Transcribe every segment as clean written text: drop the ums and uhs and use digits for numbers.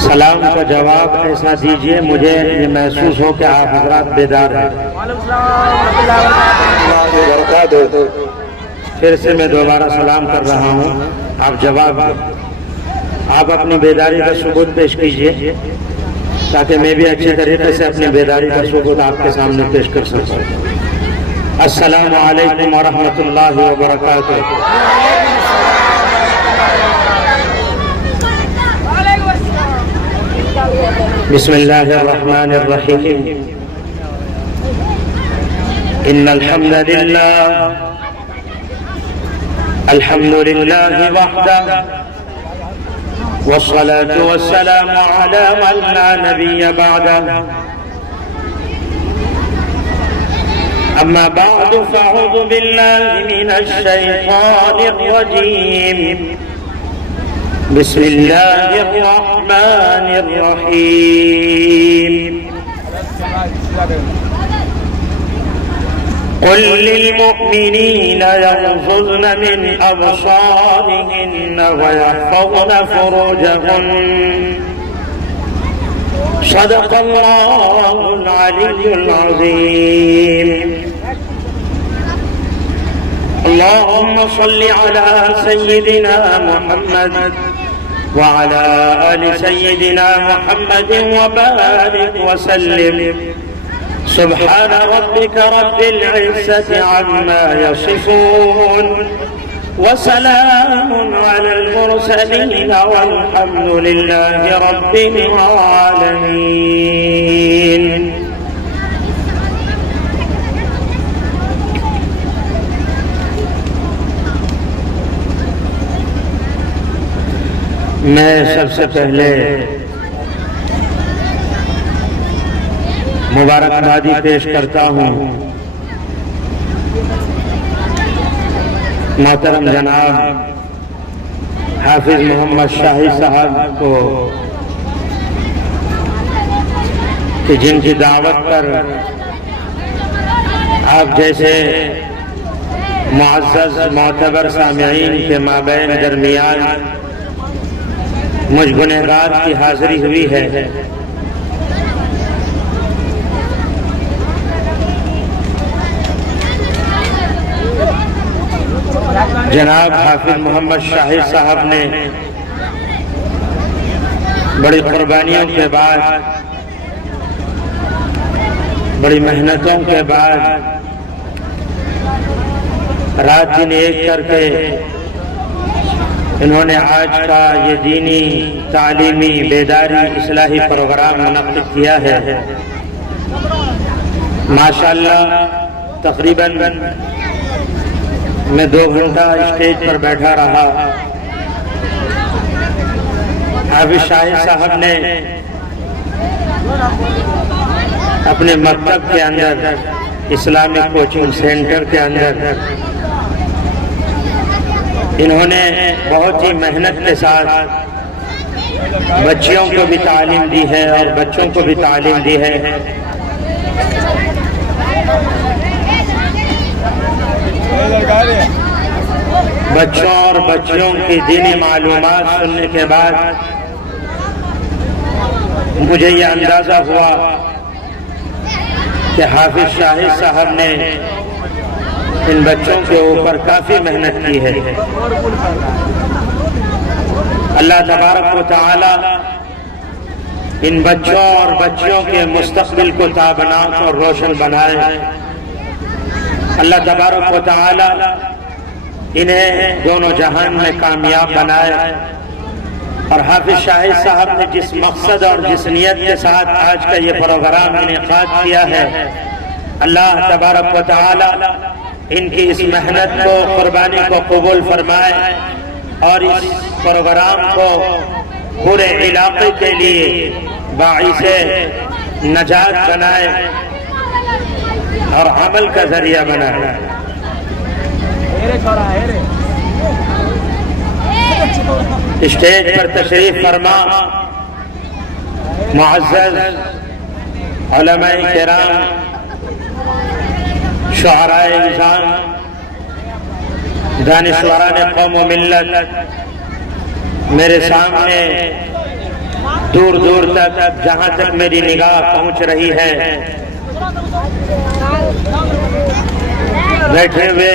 سلام کا جواب ایسا دیجئے مجھے یہ محسوس ہو کہ آپ حضرات بیدار ہیں۔ پھر سے میں دوبارہ سلام کر رہا ہوں، آپ جواب دیں۔ آپ اپنی بیداری کا ثبوت پیش کیجئے تاکہ میں بھی اچھی طریقے سے اپنی بیداری کا ثبوت آپ کے سامنے پیش کر سکوں۔ السلام علیکم ورحمۃ اللہ وبرکاتہ۔ بسم اللہ الرحمن الرحیم۔ ان الحمد للہ وحدہ والصلاة والسلام على من لا نبی بعدہ، اما بعد فاعوذ باللہ من الشیطان الرجیم، بسم اللہ الرحمن الرحیم۔ قل للمؤمنین یغضضن من ابصارهن ویحفظن فروجهن، صدق اللہ العلی العظیم۔ اللهم صل على سيدنا محمد وعلى آل سيدنا محمد وبارك وسلم، سبحان ربك رب العزة عما يصفون وسلام على المرسلين والحمد لله رب العالمين۔ میں سب سے پہلے مبارکبادی پیش کرتا ہوں محترم جناب حافظ محمد شاہی صاحب کو کہ جن کی دعوت پر آپ جیسے معزز معتبر سامعین کے مابین درمیان مجھ گنہگار کی حاضری ہوئی ہے۔ جناب حافظ محمد شاہد صاحب نے بڑی قربانیوں کے بعد، بڑی محنتوں کے بعد، رات دن ایک کر کے انہوں نے آج کا یہ دینی تعلیمی بیداری اصلاحی پروگرام منعقد کیا ہے۔ ماشاءاللہ تقریباً میں 2 گھنٹہ اسٹیج پر بیٹھا رہا۔ حافظ شاہد صاحب نے اپنے مکتب کے اندر، اسلامک کوچنگ سینٹر کے اندر انہوں نے بہت ہی محنت کے ساتھ بچیوں کو بھی تعلیم دی ہے اور بچوں کو بھی تعلیم دی ہے۔ بچوں اور بچیوں کی دینی معلومات سننے کے بعد مجھے یہ اندازہ ہوا کہ حافظ شاہد صاحب نے ان بچوں کے اوپر کافی محنت کی ہے۔ اللہ تبارک و تعالی ان بچوں اور بچیوں کے مستقبل کو تابناک اور روشن بنائے۔ اللہ تبارک و تعالی انہیں دونوں جہان میں کامیاب بنائے۔ اور حافظ شاہد صاحب نے جس مقصد اور جس نیت کے ساتھ آج کا یہ پروگرام انعقاد کیا ہے، اللہ تبارک و تعالی ان کی اس محنت کو، قربانی کو قبول فرمائے اور اس پروگرام کو پورے علاقے کے لیے باعث نجات بنائے اور عمل کا ذریعہ بنائے۔ اسٹیج پر تشریف فرما معزز علماء کرام، شعراء انسان، دانشوران قوم و ملت، میرے سامنے دور دور تک جہاں تک میری نگاہ پہنچ رہی ہے بیٹھے ہوئے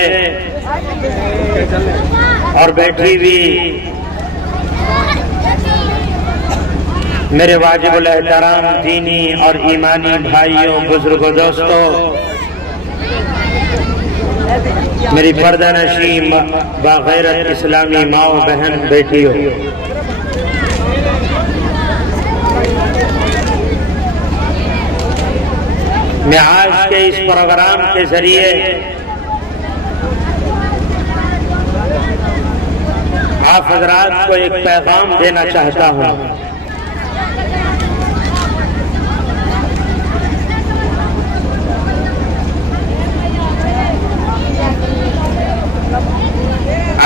اور بیٹھی ہوئی میرے واجب الاحترام دینی اور ایمانی بھائیوں، بزرگوں، دوستوں، میری پردہ نشین باغیرت اسلامی ماؤں، بہن، بیٹیوں، میں آج کے اس پروگرام کے ذریعے آپ حضرات کو ایک پیغام دینا چاہتا ہوں۔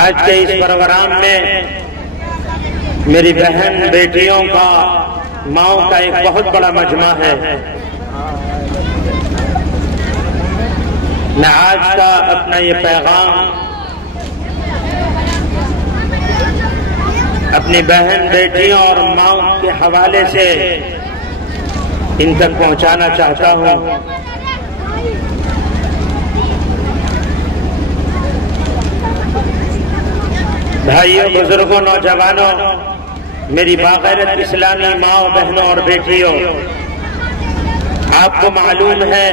آج کے اس پروگرام میں میری بہن بیٹیوں کا، ماؤں کا ایک بہت بڑا مجمع ہے۔ میں آج کا اپنا یہ پیغام اپنی بہن بیٹیوں اور ماؤں کے حوالے سے ان تک پہنچانا چاہتا ہوں۔ بھائیوں، بزرگوں، نوجوانوں، میری باغیرت اسلامی ماؤں، بہنوں اور بیٹیوں، آپ کو معلوم ہے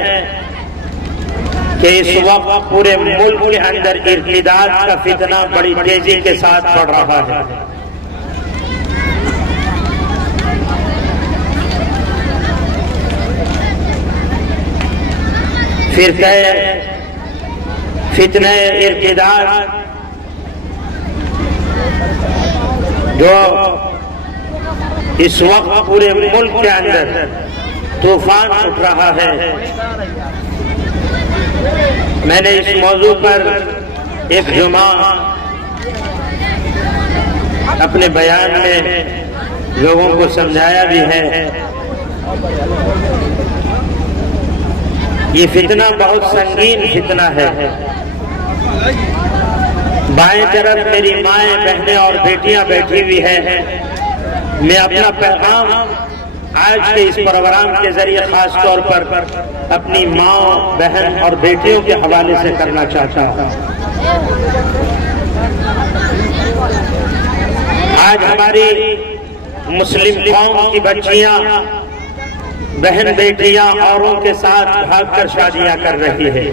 کہ اس وقت پورے ملک کے اندر ارتداد کا فتنہ بڑی تیزی کے ساتھ بڑھ رہا ہے۔ فتنہ ارتداد جو اس وقت پورے ملک کے اندر طوفان اٹھ رہا ہے، میں نے اس موضوع پر ایک جمعہ اپنے بیان میں لوگوں کو سمجھایا بھی ہے۔ یہ فتنہ بہت سنگین فتنہ ہے۔ بائیں طرف میری مائیں، بہنیں اور بیٹیاں بیٹھی ہوئی ہیں۔ میں اپنا پیغام آج کے اس پروگرام کے ذریعے خاص طور پر اپنی ماں، بہن اور بیٹیوں کے حوالے سے کرنا چاہتا ہوں۔ آج ہماری مسلم قوم کی بچیاں، بہن بیٹیاں اوروں کے ساتھ بھاگ کر شادیاں کر رہی ہے۔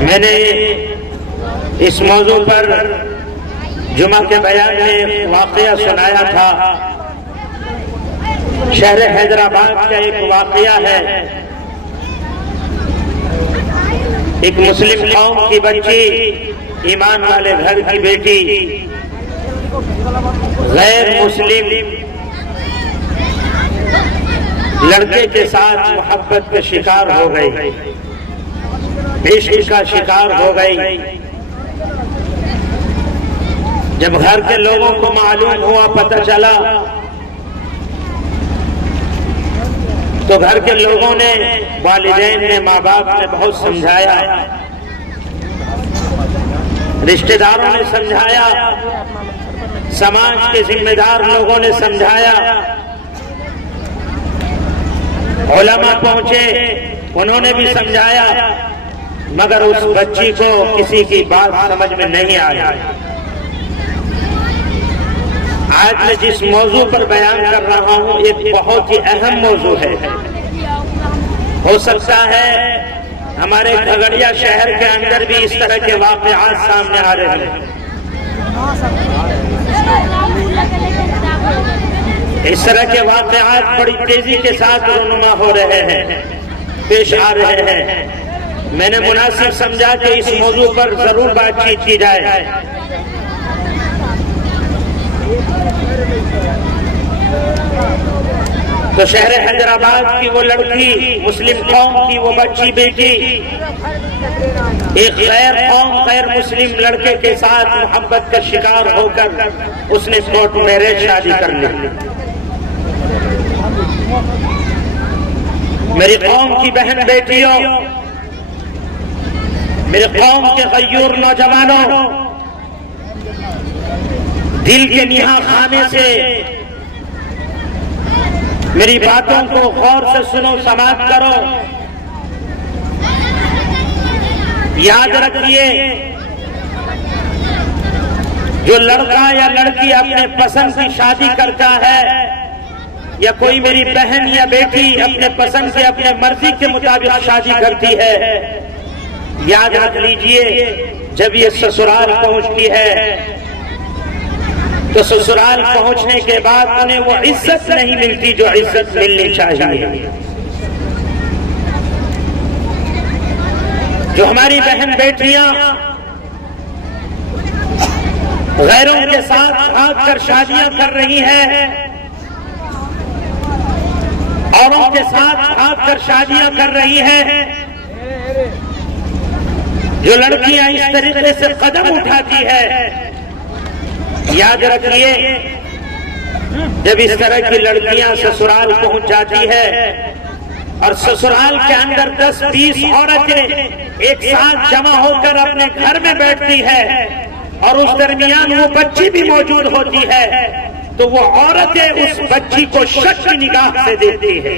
میں نے اس موضوع پر جمعہ کے بیان میں ایک واقعہ سنایا تھا۔ شہر حیدرآباد کا ایک واقعہ ہے۔ ایک مسلم قوم کی بچی، ایمان والے گھر کی بیٹی، غیر مسلم لڑکے کے ساتھ محبت کا شکار ہو گئی، عشق کا شکار ہو گئی۔ جب گھر کے لوگوں کو معلوم ہوا، پتہ چلا، تو گھر کے لوگوں نے، والدین نے، ماں باپ نے بہت سمجھایا، رشتہ داروں نے سمجھایا، سماج کے ذمہ دار لوگوں نے سمجھایا، علماء پہنچے، انہوں نے بھی سمجھایا، مگر اس بچی کو کسی کی بات سمجھ میں نہیں آیا۔ آج میں جس موضوع پر بیان کر رہا ہوں ایک بہت ہی اہم موضوع ہے۔ ہو سکتا ہے ہمارے کھگڑیا شہر کے اندر بھی اس طرح کے واقعات سامنے آ رہے ہیں۔ اس طرح کے واقعات بڑی تیزی کے ساتھ رونما ہو رہے ہیں، پیش آ رہے ہیں۔ میں نے مناسب سمجھا کہ اس موضوع پر ضرور بات چیت کی جائے۔ تو شہر حیدرآباد کی وہ لڑکی، مسلم قوم کی وہ بچی بیٹی، ایک غیر قوم، غیر مسلم لڑکے کے ساتھ محبت کا شکار ہو کر اس نے کورٹ میرج شادی کر لی۔ میری قوم کی بہن بیٹیوں، میرے قوم کے غیور نوجوانوں، دل کے نہا خانے سے میری باتوں کو غور سے سنو، سماعت کرو۔ یاد رکھیے، جو لڑکا یا لڑکی اپنے پسند کی شادی کرتا ہے، یا کوئی میری بہن یا بیٹی اپنے پسند سے اپنے مرضی کے مطابق شادی کرتی ہے، یاد رکھ لیجئے جب یہ سسرال پہنچتی ہے تو سسرال پہنچنے کے بعد انہیں وہ عزت نہیں ملتی جو عزت ملنی چاہیے۔ جو ہماری بہن بیٹیاں غیروں کے ساتھ بھاگ کر شادیاں کر رہی ہیں، اوروں کے ساتھ بھاگ کر شادیاں کر رہی ہیں، جو لڑکیاں اس طریقے سے قدم اٹھاتی ہے، یاد رکھیے جب اس طرح کی لڑکیاں سسرال پہنچ جاتی ہے اور سسرال کے اندر 10-20 عورتیں ایک ساتھ جمع ہو کر اپنے گھر میں بیٹھتی ہے اور اس درمیان وہ بچی بھی موجود ہوتی ہے، تو وہ عورتیں اس بچی کو شک کی نگاہ سے دیتی ہے،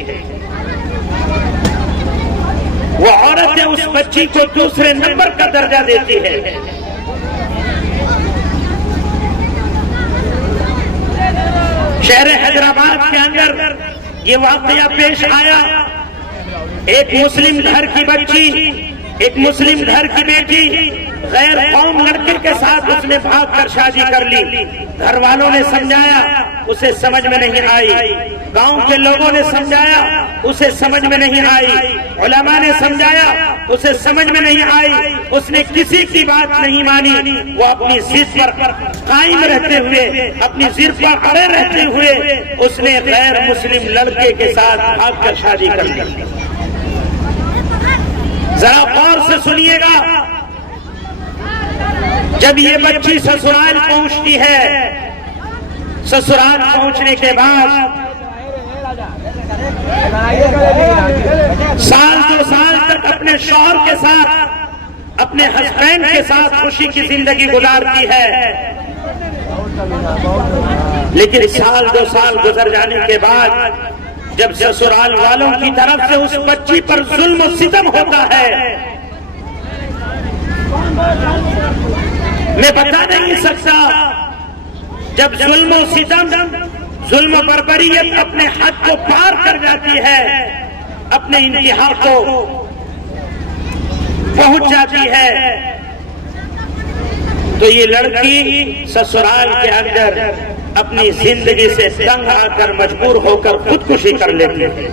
وہ عورتیں اس بچی کو دوسرے نمبر کا درجہ دیتی ہے۔ شہر حیدرآباد کے اندر یہ واقعہ پیش آیا، ایک مسلم گھر کی بچی، ایک مسلم گھر کی بیٹی غیر قوم لڑکے کے ساتھ اس نے بھاگ کر شادی کر لی۔ گھر والوں نے سمجھایا، اسے سمجھ میں نہیں آئی، گاؤں کے لوگوں نے سمجھایا، اسے سمجھ میں نہیں آئی، علماء نے سمجھایا، اسے سمجھ میں نہیں آئی، اس نے کسی کی بات نہیں مانی، وہ اپنی ضد پر قائم رہتے ہوئے، اپنی ضد پر اڑے رہتے ہوئے اس نے غیر مسلم لڑکے کے ساتھ بھاگ کر شادی کر لی۔ ذرا غور سے سنیے گا، جب یہ بچی سسرال پہنچتی ہے، سسرال پہنچنے کے بعد سال 2 سال تک اپنے شوہر کے ساتھ، اپنے ہسبینڈ کے ساتھ خوشی کی زندگی گزارتی ہے، لیکن سال 2 سال گزر جانے کے بعد جب سسرال والوں کی طرف سے اس بچی پر ظلم و ستم ہوتا ہے، میں بتا نہیں سکتا، جب ظلم و ستم، ظلم و بربریت اپنے حد کو پار کر جاتی ہے، اپنے انتہا کو پہنچ جاتی ہے، تو یہ لڑکی سسرال کے اندر اپنی زندگی سے تنگ آ کر مجبور ہو کر خودکشی کر لیتی ہے۔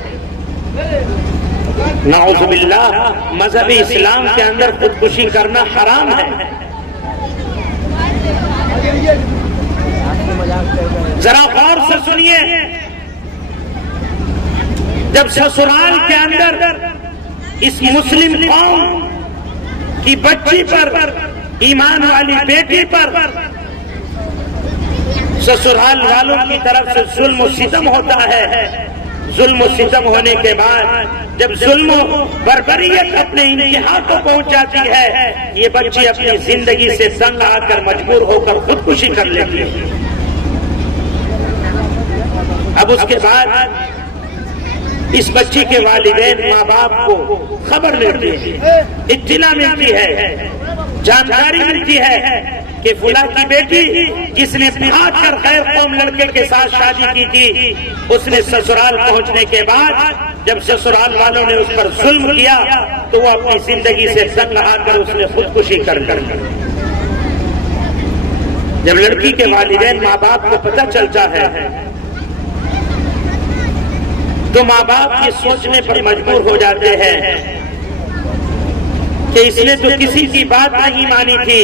نعوذ باللہ، مذہبی اسلام کے اندر خودکشی کرنا حرام ہے۔ ذرا غور سے سنیے، جب سسرال کے اندر اس مسلم قوم کی بچی پر، ایمان والی بیٹی پر سسرال والوں کی طرف سے ظلم و ستم ہوتا ہے، ظلم و ستم ہونے کے بعد جب ظلم و بربریت اپنے انتہا کو پہنچ جاتی ہے، یہ بچی اپنی زندگی سے تنگ آ کر مجبور ہو کر خودکشی کر لیتی ہے۔ اب اس کے بعد اس بچی کے والدین، ماں باپ کو خبر ملتی ہے، اطلاع ملتی ہے، جانکاری ملتی ہے کہ فلاں کی بیٹی جس نے بھاگ کر غیر قوم لڑکے کے ساتھ شادی کی تھی، اس نے سسرال پہنچنے کے بعد جب سسرال والوں نے اس پر ظلم کیا تو وہ اپنی زندگی سے تنگ آ کر اس نے خودکشی کر لی۔ جب لڑکی کے والدین، ماں باپ کو پتہ چلتا ہے تو ماں باپ یہ سوچنے پر مجبور ہو جاتے ہیں کہ اس نے تو کسی کی بات نہیں مانی تھی،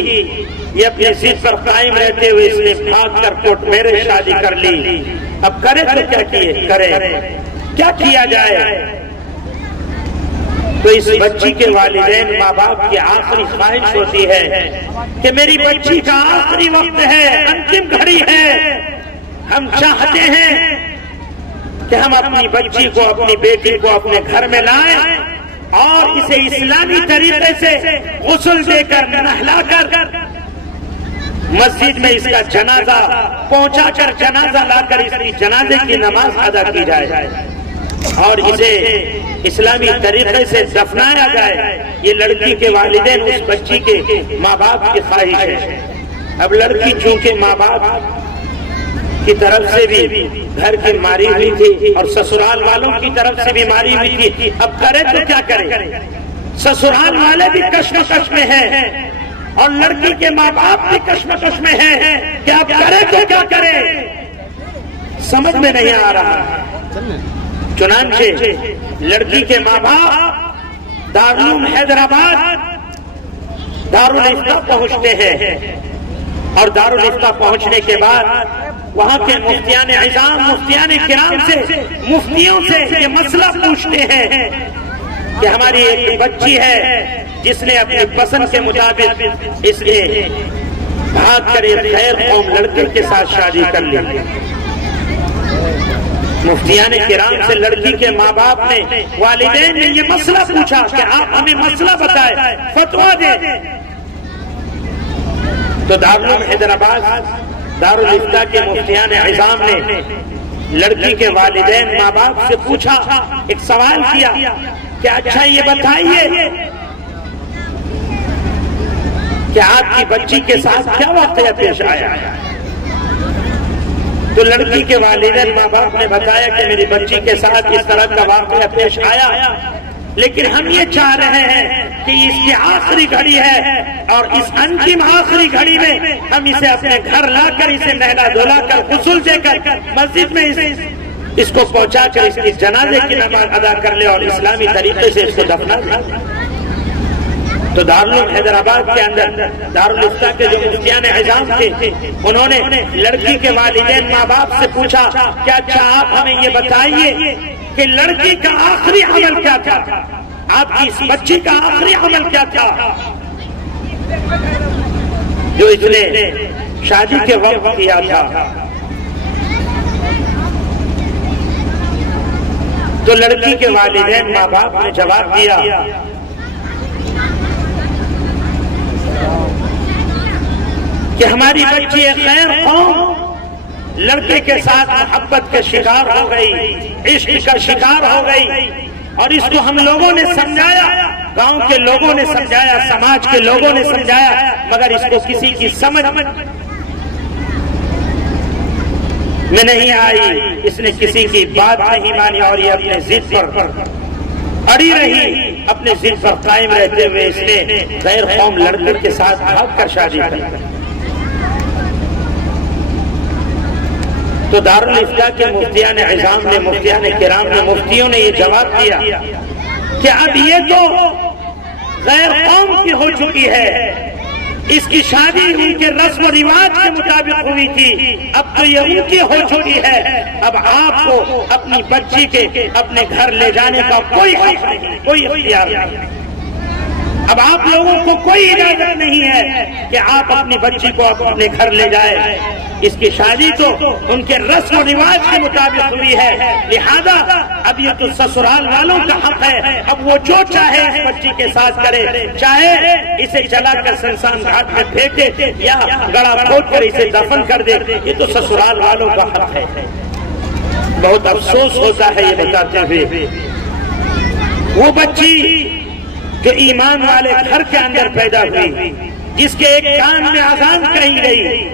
یہ اپنی ضد پر قائم رہتے ہوئے اس نے بھاگ کر کوٹ میرے شادی کر لی، اب کرے تو کیا کرے، کیا کیا جائے؟ تو اس بچی کے والدین، ماں باپ کی آخری خواہش ہوتی ہے کہ میری بچی کا آخری وقت ہے، انتم گھڑی ہے، ہم چاہتے ہیں کہ ہم اپنی بچی کو، اپنی بیٹی کو اپنے گھر میں لائیں اور اسے اسلامی طریقے سے غسل دے کر نہلا کر مسجد میں اس کا جنازہ پہنچا کر جنازہ لا کر اس کی جنازے کی نماز ادا کی جائے اور اسے اسلامی طریقے سے دفنایا جائے. یہ لڑکی کے والدین اس بچی کے ماں باپ کی خواہش ہے. اب لڑکی چونکہ ماں باپ کی طرف سے بھی گھر کی ماری ہوئی تھی اور سسرال والوں کی طرف سے بھی ماری ہوئی تھی. اب کرے تو کیا کرے؟ سسرال والے بھی کشمکش میں ہیں اور لڑکی کے ماں باپ بھی کشمکش میں ہیں کہ اب کرے تو کیا کرے، سمجھ میں نہیں آ رہا. چنانچہ لڑکی کے ماں باپ دارالعلوم حیدرآباد دارالفتہ پہنچتے ہیں اور دارالفتہ پہنچنے کے بعد وہاں کے مفتیان عظام مفتیان کرام سے مفتیوں سے یہ مسئلہ پوچھتے ہیں کہ ہماری ایک بچی ہے جس نے اپنی پسند کے مطابق اس نے بھاگ کر ایک غیر قوم لڑکے کے ساتھ شادی کر لی. مفتیان کرام سے لڑکی کے ماں باپ نے والدین نے یہ مسئلہ پوچھا کہ آپ ہمیں مسئلہ بتائیں، فتویٰ دیں. تو دارالعلوم حیدرآباد دارالفتہ کے مفتیان عظام نے لڑکی کے والدین ماں باپ سے پوچھا، ایک سوال کیا کہ اچھا یہ بتائیے کہ آپ کی بچی کے ساتھ کیا واقعہ پیش آیا؟ تو لڑکی کے والدین ماں باپ نے بتایا کہ میری بچی کے ساتھ اس طرح کا واقعہ پیش آیا، لیکن ہم یہ چاہ رہے ہیں کہ اس کی آخری گھڑی ہے اور اس انتم آخری گھڑی میں ہم اسے اپنے گھر لا کر اسے نہلا دھلا کر غسل دے کر مسجد میں اس کو پہنچا کر اس کی جنازے کی نماز ادا کر لے اور اسلامی طریقے سے اس کو دفنا دے. تو دارالعلوم حیدرآباد کے اندر دارالفتہ کے جو مفتیان عظام تھے انہوں نے لڑکی کے والدین ماں باپ سے پوچھا کہ اچھا آپ ہمیں یہ بتائیے کہ لڑکی کا آخری عمل کیا تھا، آپ کی اس بچی کا آخری عمل کیا تھا جو اس نے شادی کے وقت کیا تھا. تو لڑکی کے والدین ماں باپ نے جواب دیا کہ ہماری بچی ایک غیر قوم لڑکے کے ساتھ محبت کا شکار ہو گئی، عشق کا شکار ہو گئی اور اس کو ہم لوگوں نے سمجھایا، گاؤں کے لوگوں نے سمجھایا، سماج کے لوگوں نے سمجھایا، مگر اس کو کسی کی سمجھ میں نہیں آئی. اس نے کسی کی بات نہیں مانی اور یہ اپنے ضد پر اڑی رہی. اپنے ضد پر قائم رہتے ہوئے اس نے غیر قوم لڑکے کے ساتھ بھاگ کر شادی کی. تو دارالفتہ کے مفتیان عظام نے مفتیان کرام نے مفتیوں نے یہ جواب دیا کہ اب یہ تو غیر قوم کی ہو چکی ہے، اس کی شادی ان کے رسم و رواج کے مطابق ہوئی تھی، اب تو یہ ان کی ہو چکی ہے. اب آپ کو اپنی بچی کے اپنے گھر لے جانے کا کوئی حق نہیں، کوئی اختیار نہیں. اب آپ لوگوں کو کوئی اجازت نہیں ہے کہ آپ اپنی بچی کو اپنے گھر لے جائیں. اس کی شادی تو ان کے رسم و رواج کے مطابق ہوئی ہے، لہذا اب یہ تو سسرال والوں کا حق ہے. اب وہ جو چاہے اس بچی کے ساتھ کرے، چاہے اسے جلا کر سنسان گھاٹ میں پھینکے یا گڑا کھود کر اسے دفن کر دے، یہ تو سسرال والوں کا حق ہے. بہت افسوس ہوتا ہے یہ بتاتے ہوئے، وہ بچی جو ایمان والے گھر کے اندر پیدا ہوئی، جس کے ایک کان میں اذان کہی گئی،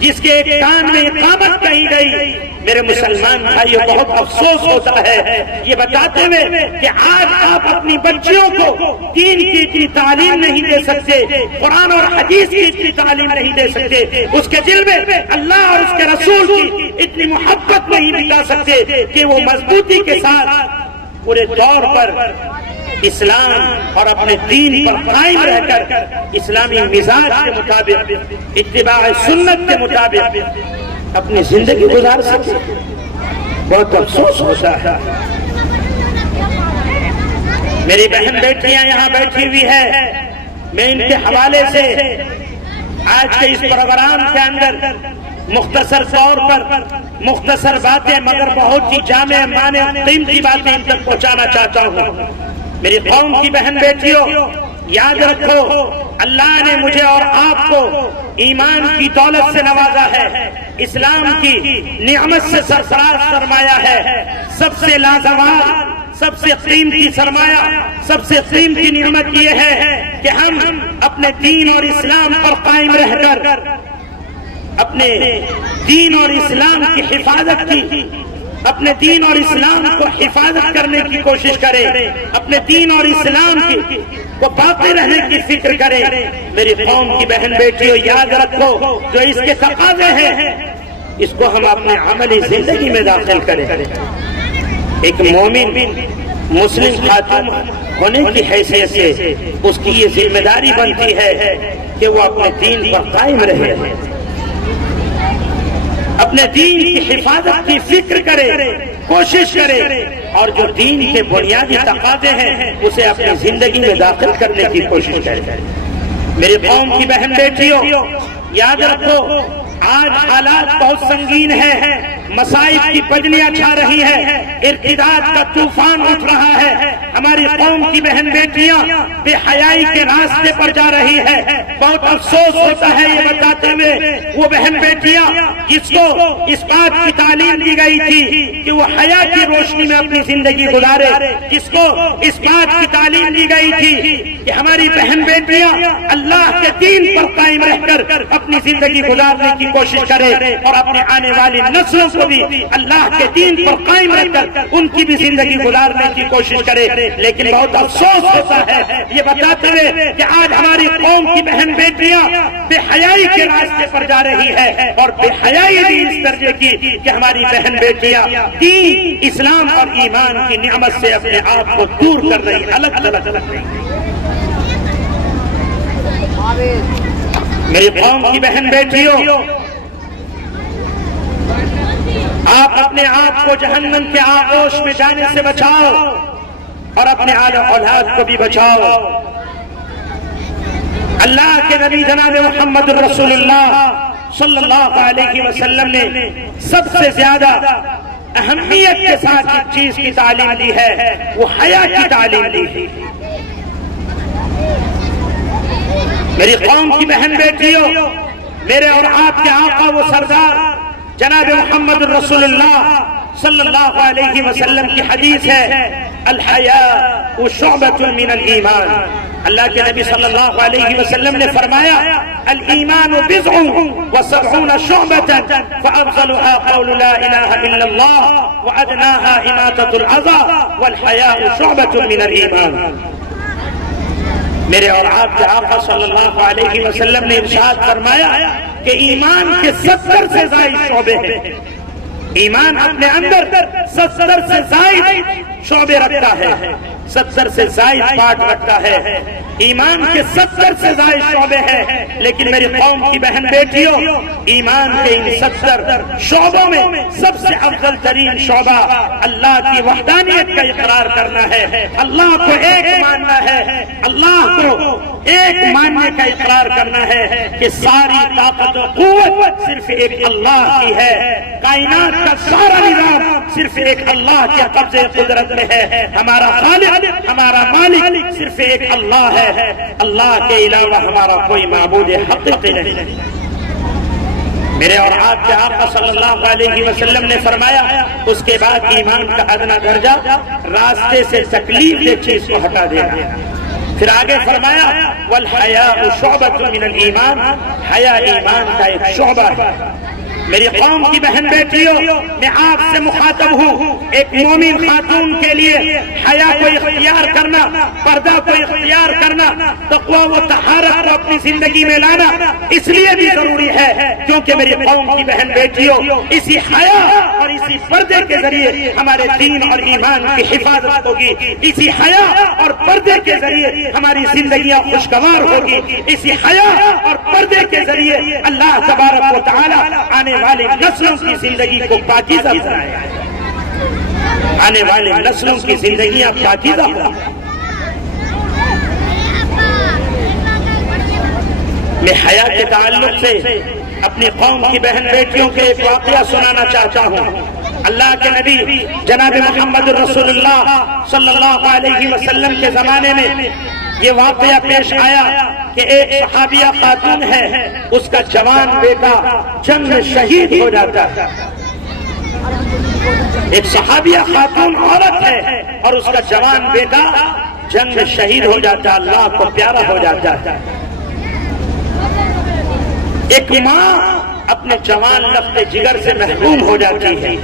جس کے ایک کان میں اقامت کہی گئی، میرے مسلمان بھائیوں بہت افسوس ہوتا ہے یہ بتاتے ہوئے کہ آج آپ اپنی بچیوں کو دین کی اتنی تعلیم نہیں دے سکتے، قرآن اور حدیث کی اتنی تعلیم نہیں دے سکتے، اس کے دل میں اللہ اور اس کے رسول کی اتنی محبت نہیں بتا سکتے کہ وہ مضبوطی کے ساتھ پورے دور پر اسلام اور اپنے دین پر قائم رہ کر اسلامی مزاج کے مطابق اتباع سنت کے مطابق اپنی زندگی گزار سکتے. بہت افسوس ہوتا ہے. میری بہن بیٹیاں یہاں بیٹھی ہوئی ہے، میں ان کے حوالے سے آج کے اس پروگرام کے اندر مختصر طور پر مختصر باتیں مگر بہت ہی جامع معنی قیمتی باتیں ان تک پہنچانا چاہتا ہوں. میری قوم کی بہن بیٹیوں، یاد رکھو اللہ نے مجھے اور آپ کو ایمان کی دولت سے نوازا ہے، اسلام کی نعمت سے سرفراز فرمایا ہے۔ سب سے لازوال، سب سے قیمتی سرمایہ، سب سے قیمتی نعمت یہ ہے کہ ہم اپنے دین اور اسلام پر قائم رہ کر اپنے دین اور اسلام کی حفاظت کی، اپنے دین اور اسلام کو حفاظت کرنے کی کوشش کرے، اپنے دین اور اسلام کی کو باقی رہنے کی فکر کرے۔ میری قوم کی بہن بیٹیوں، یاد رکھو جو اس کے تقاضے ہیں اس کو ہم اپنے عملی زندگی میں داخل کریں۔ ایک مومن مسلم خاتون ہونے کی حیثیت سے اس کی یہ ذمہ داری بنتی ہے کہ وہ اپنے دین پر قائم رہے، اپنے دین کی حفاظت کی فکر کرے، کوشش کرے، اور جو دین کے بنیادی تقاضے ہیں اسے اپنی زندگی میں داخل کرنے کی کوشش کرے۔ میری قوم کی بہن بیٹیوں، یاد رکھو آج حالات بہت سنگین ہیں، مصائب کی پجلیاں چھا رہی ہیں، ارتداد کا طوفان اٹھ رہا ہے، ہماری قوم کی بہن بیٹیاں بے حیائی کے راستے پر جا رہی ہے۔ بہت افسوس ہوتا ہے یہ بتاتے ہوئے، وہ بہن بیٹیاں جس کو اس بات کی تعلیم دی گئی تھی کہ وہ حیا کی روشنی میں اپنی زندگی گزارے، جس کو اس بات کی تعلیم دی گئی تھی کہ ہماری بہن بیٹیاں اللہ کے دین پر قائم رہ کر اپنی زندگی گزارنے کی کوشش کرے اور اپنے آنے والی نسلوں کو بھی اللہ کے دین پر قائم رہ کر ان کی بھی زندگی گزارنے کی کوشش کرے۔ لیکن بہت افسوس ہوتا ہے یہ بتاتے ہوئے کہ آج ہماری قوم کی بہن بیٹیاں بے حیائی کے راستے پر جا رہی ہے، اور بے حیائی بھی اس درجے کی کہ ہماری بہن بیٹیاں دین، اسلام اور ایمان کی نعمت سے اپنے آپ کو دور کر رہی، الگ الگ رہی۔ میری قوم کی بہن بیٹیوں، آپ اپنے آپ کو جہنم کے آغوش میں جانے سے بچاؤ اور اپنے آل اولاد کو بھی بچاؤ۔ اللہ کے نبی جناب محمد رسول اللہ صلی اللہ علیہ وسلم نے سب سے زیادہ اہمیت کے ساتھ ایک چیز کی تعلیم دی ہے، وہ حیا کی تعلیم دی ہے۔ میری قوم کی بہن بیٹیوں، میرے اور آپ کے آقا و سردار جناب محمد رسول اللہ صلی اللہ علیہ وسلم کی حدیث ہے، الحیاء شعبۃ من الایمان۔ اللہ کے نبی صلی اللہ علیہ وسلم نے فرمایا، الایمان بضع وسبعون شعبۃ فافضلها قول لا الہ الا اللہ وادناها اماطۃ الاذى والحیاء شعبۃ من الایمان۔ میرے اور آپ کے آقا صلی اللہ علیہ وسلم نے ارشاد فرمایا کہ ایمان کے 70 سے زائد شعبے ہیں، ایمان اپنے اندر 70 سے زائد شعبے رکھتا ہے، 70 سے زائد پارٹ رکھتا ہے، ایمان کے 70 سے زائد شعبے ہیں۔ لیکن میری قوم کی بہن بیٹیوں، ایمان کے ان 70 شعبوں میں سب سے افضل ترین شعبہ اللہ کی وحدانیت کا اقرار کرنا ہے، اللہ کو ایک ماننا ہے، اللہ کو ایک ماننے کا اقرار کرنا ہے کہ ساری طاقت و قوت صرف ایک اللہ کی ہے، کائنات کا سارا نظام صرف ایک اللہ کے قبضے قدرت میں ہے، ہمارا خالق، ہمارا مالک صرف ایک اللہ ہے، اللہ کے علاوہ ہمارا کوئی معبود حقیقی نہیں۔ میرے اور آپ کے آقا صلی اللہ علیہ وسلم نے فرمایا، اس کے بعد ایمان کا ادنا درجہ راستے سے تکلیف دہ چیز کو ہٹا دینا۔ پھر آگے فرمایا، والحیاء شعبۃ من الایمان، حیا ایمان کا ایک شعبہ ہے۔ میری قوم کی بہن بیٹیوں، میں آپ سے مخاطب ہوں، ایک مومن خاتون کے لیے حیا کو اختیار کرنا، پردہ کو اختیار کرنا، تقوی و طہارت کو اپنی زندگی میں لانا اس لیے بھی ضروری ہے کیونکہ میری قوم کی بہن بیٹیوں، اسی حیا اور اسی پردے کے ذریعے ہمارے دین اور ایمان کی حفاظت ہوگی، اسی حیا اور پردے کے ذریعے ہماری زندگیاں خوشگوار ہوگی، اسی حیا اور پردے کے ذریعے اللہ تبارک و تعالی آنے والی نسلوں کی زندگی کو پاکیزہ بنائے، آنے والی نسلوں کی زندگیاں پاکیزہ بنائے۔ میں حیا کے تعلق سے اپنی قوم کی بہن بیٹیوں کے ایک واقعہ سنانا چاہتا ہوں۔ اللہ کے نبی جناب محمد رسول اللہ صلی اللہ علیہ وسلم کے زمانے میں یہ واقعہ پیش آیا کہ ایک صحابیہ خاتون ہے، اس کا جوان بیٹا جنگ میں شہید ہو جاتا ہے۔ ایک صحابیہ خاتون عورت ہے اور اس کا جوان بیٹا جنگ میں شہید ہو جاتا ہے، اللہ کو پیارا ہو جاتا ہے۔ ایک ماں اپنے جوان لخت جگر سے محروم ہو جاتی ہے۔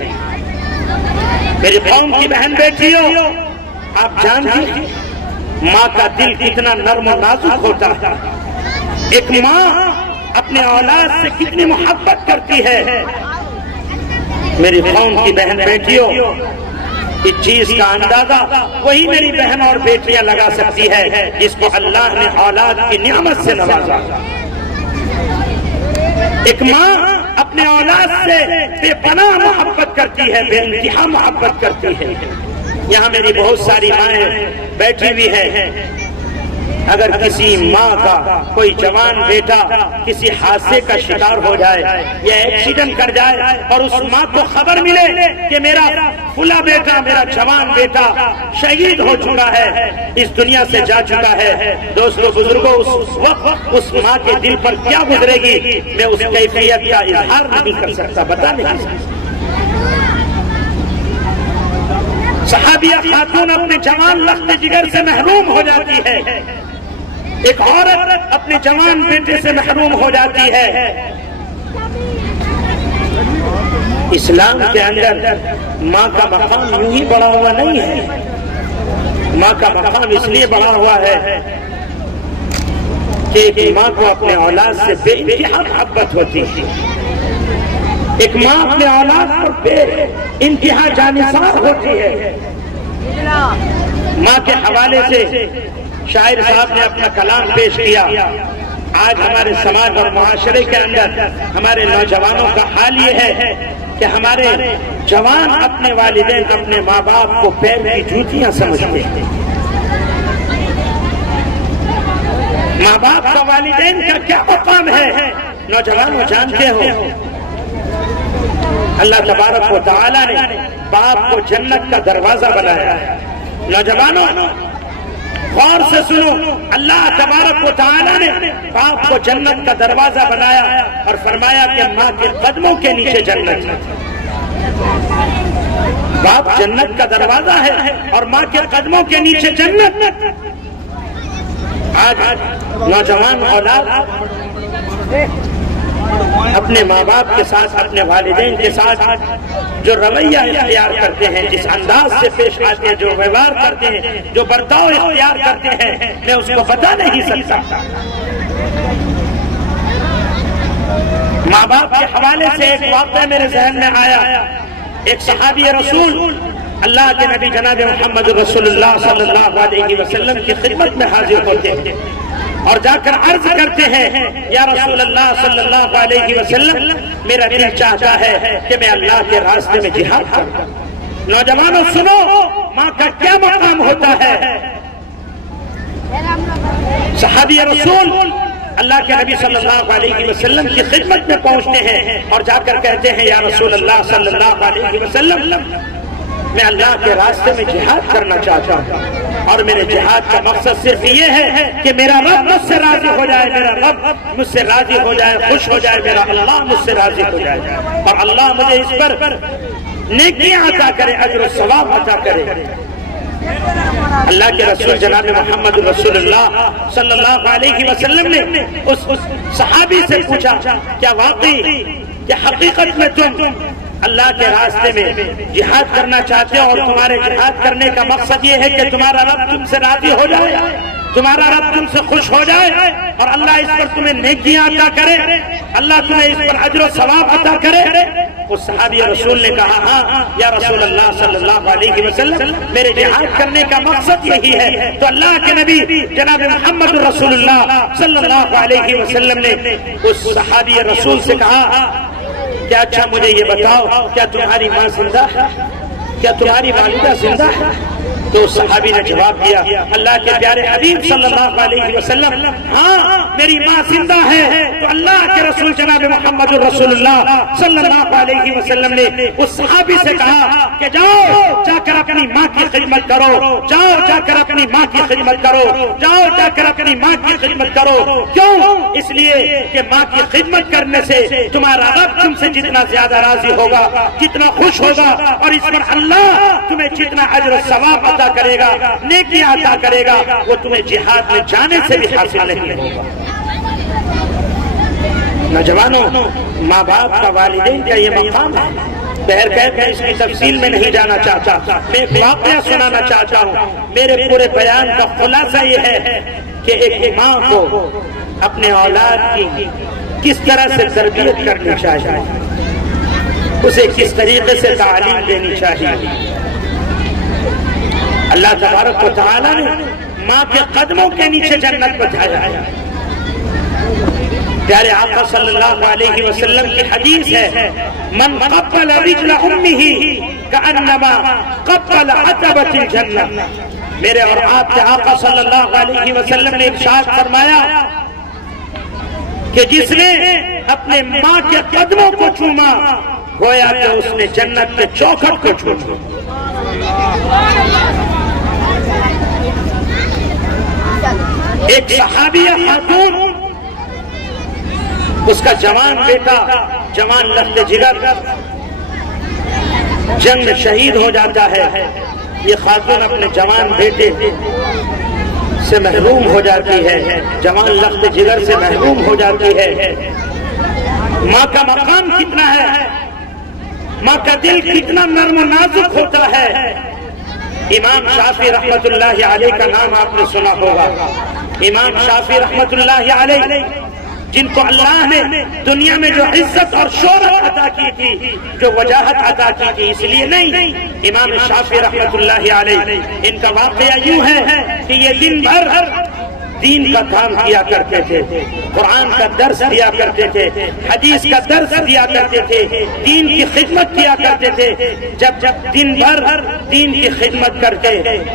میری قوم کی بہن بیٹیوں، آپ جانتی ہیں ماں کا دل کتنا نرم و نازک ہوتا ہے، ایک ماں اپنے اولاد سے کتنی محبت کرتی ہے۔ میری قوم کی بہن بیٹیوں، اس چیز کا اندازہ وہی میری بہن اور بیٹیاں لگا سکتی ہے جس کو اللہ نے اولاد کی نعمت سے نوازا۔ ایک ماں اپنے اولاد سے بے پناہ محبت کرتی ہے، بے انتہا محبت کرتی ہے۔ یہاں میری بہت ساری مائیں بیٹھی ہوئی ہیں، اگر کسی ماں کا کوئی جوان بیٹا کسی حادثے کا شکار ہو جائے یا ایکسیڈنٹ کر جائے اور اس ماں کو خبر ملے کہ میرا فلاں بیٹا، میرا جوان بیٹا شہید ہو چکا ہے، اس دنیا سے جا چکا ہے، دوستو بزرگوں، اس وقت اس ماں کے دل پر کیا گزرے گی میں اس کیفیت کا اظہار نہیں کر سکتا، بتا نہیں سکتا۔ صحابیہ خاتون اپنے جوان لخت جگر سے محروم ہو جاتی ہے، ایک عورت اپنے جوان بیٹے سے محروم ہو جاتی ہے۔ اسلام کے اندر ماں کا مقام یوں ہی بڑھا ہوا نہیں ہے، ماں کا مقام اس لیے بڑھا ہوا ہے کہ ایک ماں کو اپنے اولاد سے بے انتہا محبت ہوتی ہے، ایک ماں اپنے اولاد پر بے انتہا جانثار ہوتی ہے۔ ماں کے حوالے سے شاعر صاحب نے اپنا کلام پیش کیا۔ آج ہمارے سماج اور معاشرے کے اندر ہمارے نوجوانوں کا حال یہ ہے کہ ہمارے جوان اپنے والدین، اپنے ماں باپ کو پیر کی جوتیاں سمجھتے ہیں۔ ماں باپ کا والدین کا کیا مقام ہے نوجوانوں جانتے ہو؟ اللہ تبارک و تعالی نے باپ کو جنت کا دروازہ بنایا ہے۔ نوجوانوں غور سے سنو، اللہ تبارک و تعالی نے باپ کو جنت کا دروازہ بنایا اور فرمایا کہ ماں کے قدموں کے نیچے جنت ہے۔ باپ جنت کا دروازہ ہے اور ماں کے قدموں کے نیچے جنت۔ آج نوجوان اولاد اپنے ماں باپ کے ساتھ، اپنے والدین کے ساتھ جو رویہ اختیار کرتے ہیں، جس انداز سے پیش آتے ہیں، جو ویوہار کرتے ہیں، جو برتاؤ اختیار کرتے ہیں، میں اس کو بتا نہیں سکتا۔ ماں باپ کے حوالے سے ایک واقعہ میرے ذہن میں آیا۔ ایک صحابی رسول اللہ کے نبی جناب محمد رسول اللہ صلی اللہ علیہ وسلم کی خدمت میں حاضر ہوتے ہیں اور جا کر عرض کرتے ہیں، یا رسول اللہ صلی اللہ علیہ وسلم، میرا دل چاہتا ہے کہ میں اللہ کے راستے میں جہاد کروں۔ نوجوانوں سنو، ماں کا کیا مقام ہوتا ہے۔ صحابی رسول اللہ کے نبی صلی اللہ علیہ وسلم کی خدمت میں پہنچتے ہیں اور جا کر کہتے ہیں، یا رسول اللہ صلی اللہ علیہ وسلم، میں اللہ کے راستے میں جہاد کرنا چاہتا ہوں اور میرے جہاد کا مقصد صرف یہ ہے کہ میرا رب مجھ سے راضی ہو جائے، میرا رب مجھ سے راضی ہو جائے، خوش ہو جائے، میرا اللہ مجھ سے راضی ہو جائے اور اللہ مجھے اس پر نیکیاں عطا کرے، اجر و ثواب عطا کرے۔ اللہ کے رسول جناب محمد رسول اللہ صلی اللہ علیہ وسلم نے اس صحابی سے پوچھا، کیا واقعی، کیا حقیقت میں تم اللہ کے راستے میں جہاد کرنا چاہتے ہو اور تمہارے جہاد کرنے کا مقصد یہ ہے کہ تمہارا رب تم سے راضی ہو جائے، تمہارا رب تم سے خوش ہو جائے اور اللہ اس پر تمہیں نیکیاں عطا کرے، اللہ تمہیں اس پر اجر و ثواب عطا کرے؟ اس صحابی رسول نے کہا، ہاں یا رسول اللہ صلی اللہ علیہ وسلم، میرے جہاد کرنے کا مقصد یہی ہے۔ تو اللہ کے نبی جناب محمد رسول اللہ صلی اللہ علیہ وسلم نے اس صحابی رسول سے کہا، کیا اچھا مجھے یہ بتاؤ، کیا تمہاری ماں زندہ ہے؟ کیا تمہاری والدہ زندہ ہے؟ تو صحابی نے جواب دیا اللہ کے پیارے حبیب صلی اللہ علیہ وسلم ہاں میری ماں زندہ ہے۔ تو اللہ کے رسول جناب محمد رسول اللہ صلی اللہ علیہ وسلم نے اس صحابی سے کہا کہ جاؤ جا کر اپنی ماں کی خدمت کرو، جاؤ جا کر اپنی ماں کی خدمت کرو، جاؤ جا کر اپنی ماں کی خدمت کرو۔ کیوں؟ اس لیے کہ ماں کی خدمت کرنے سے تمہارا رب تم سے جتنا زیادہ راضی ہوگا، جتنا خوش ہوگا، اور اس پر اللہ تمہیں جتنا اجر و ثواب عطا کرے گا، نیکیاں عطا کرے گا، وہ تمہیں جہاد میں جانے سے بھی حاصل نہیں ہوگا۔ نوجوانوں، ماں باپ کا، والدین کا یہ مقام ہے۔ بہرکیف میں اس کی تفصیل میں نہیں جانا چاہتا، میں ایک واقعہ سنانا چاہتا ہوں۔ میرے پورے بیان کا خلاصہ یہ ہے کہ ایک ماں کو اپنے اولاد کی کس طرح سے تربیت کرنی چاہیے، اسے کس طریقے سے تعلیم دینی چاہیے۔ اللہ تبارک و تعالیٰ نے ماں کے قدموں کے نیچے جنت بتایا ہے۔ پیارے آقا صلی اللہ علیہ وسلم کی حدیث ہے من قبل رجل امہ کانما قبل عتبۃ الجنہ۔ میرے اور آپ کے آقا صلی اللہ علیہ وسلم نے ارشاد فرمایا کہ جس نے اپنے ماں کے قدموں کو چوما گویا کہ اس نے جنت کے چوکھٹ کو چوما۔ ایک صحابیہ خاتون، اس کا جوان بیٹا، جوان لخت جگر جنگ میں شہید ہو جاتا ہے۔ یہ خاتون اپنے جوان بیٹے سے محروم ہو جاتی ہے، جوان لخت جگر سے محروم ہو جاتی ہے۔ ماں کا مقام کتنا ہے، ماں کا دل کتنا نرم و نازک ہوتا ہے۔ امام شافعی رحمت اللہ علیہ کا نام آپ نے سنا ہوگا۔ امام شافعی رحمت اللہ علیہ جن کو اللہ نے دنیا میں جو عزت اور شہرت عطا کی تھی، جو وجاہت عطا کی تھی، اس لیے نہیں، امام شافعی رحمت اللہ علیہ ان کا واقعہ یوں ہے کہ یہ دن بھر دین کا کام کیا کرتے تھے، قرآن کا درس دیا کرتے تھے، حدیث کا درس دیا کرتے تھے، دین کی خدمت کیا کرتے تھے۔ جب دن بھر دین کی خدمت کر کے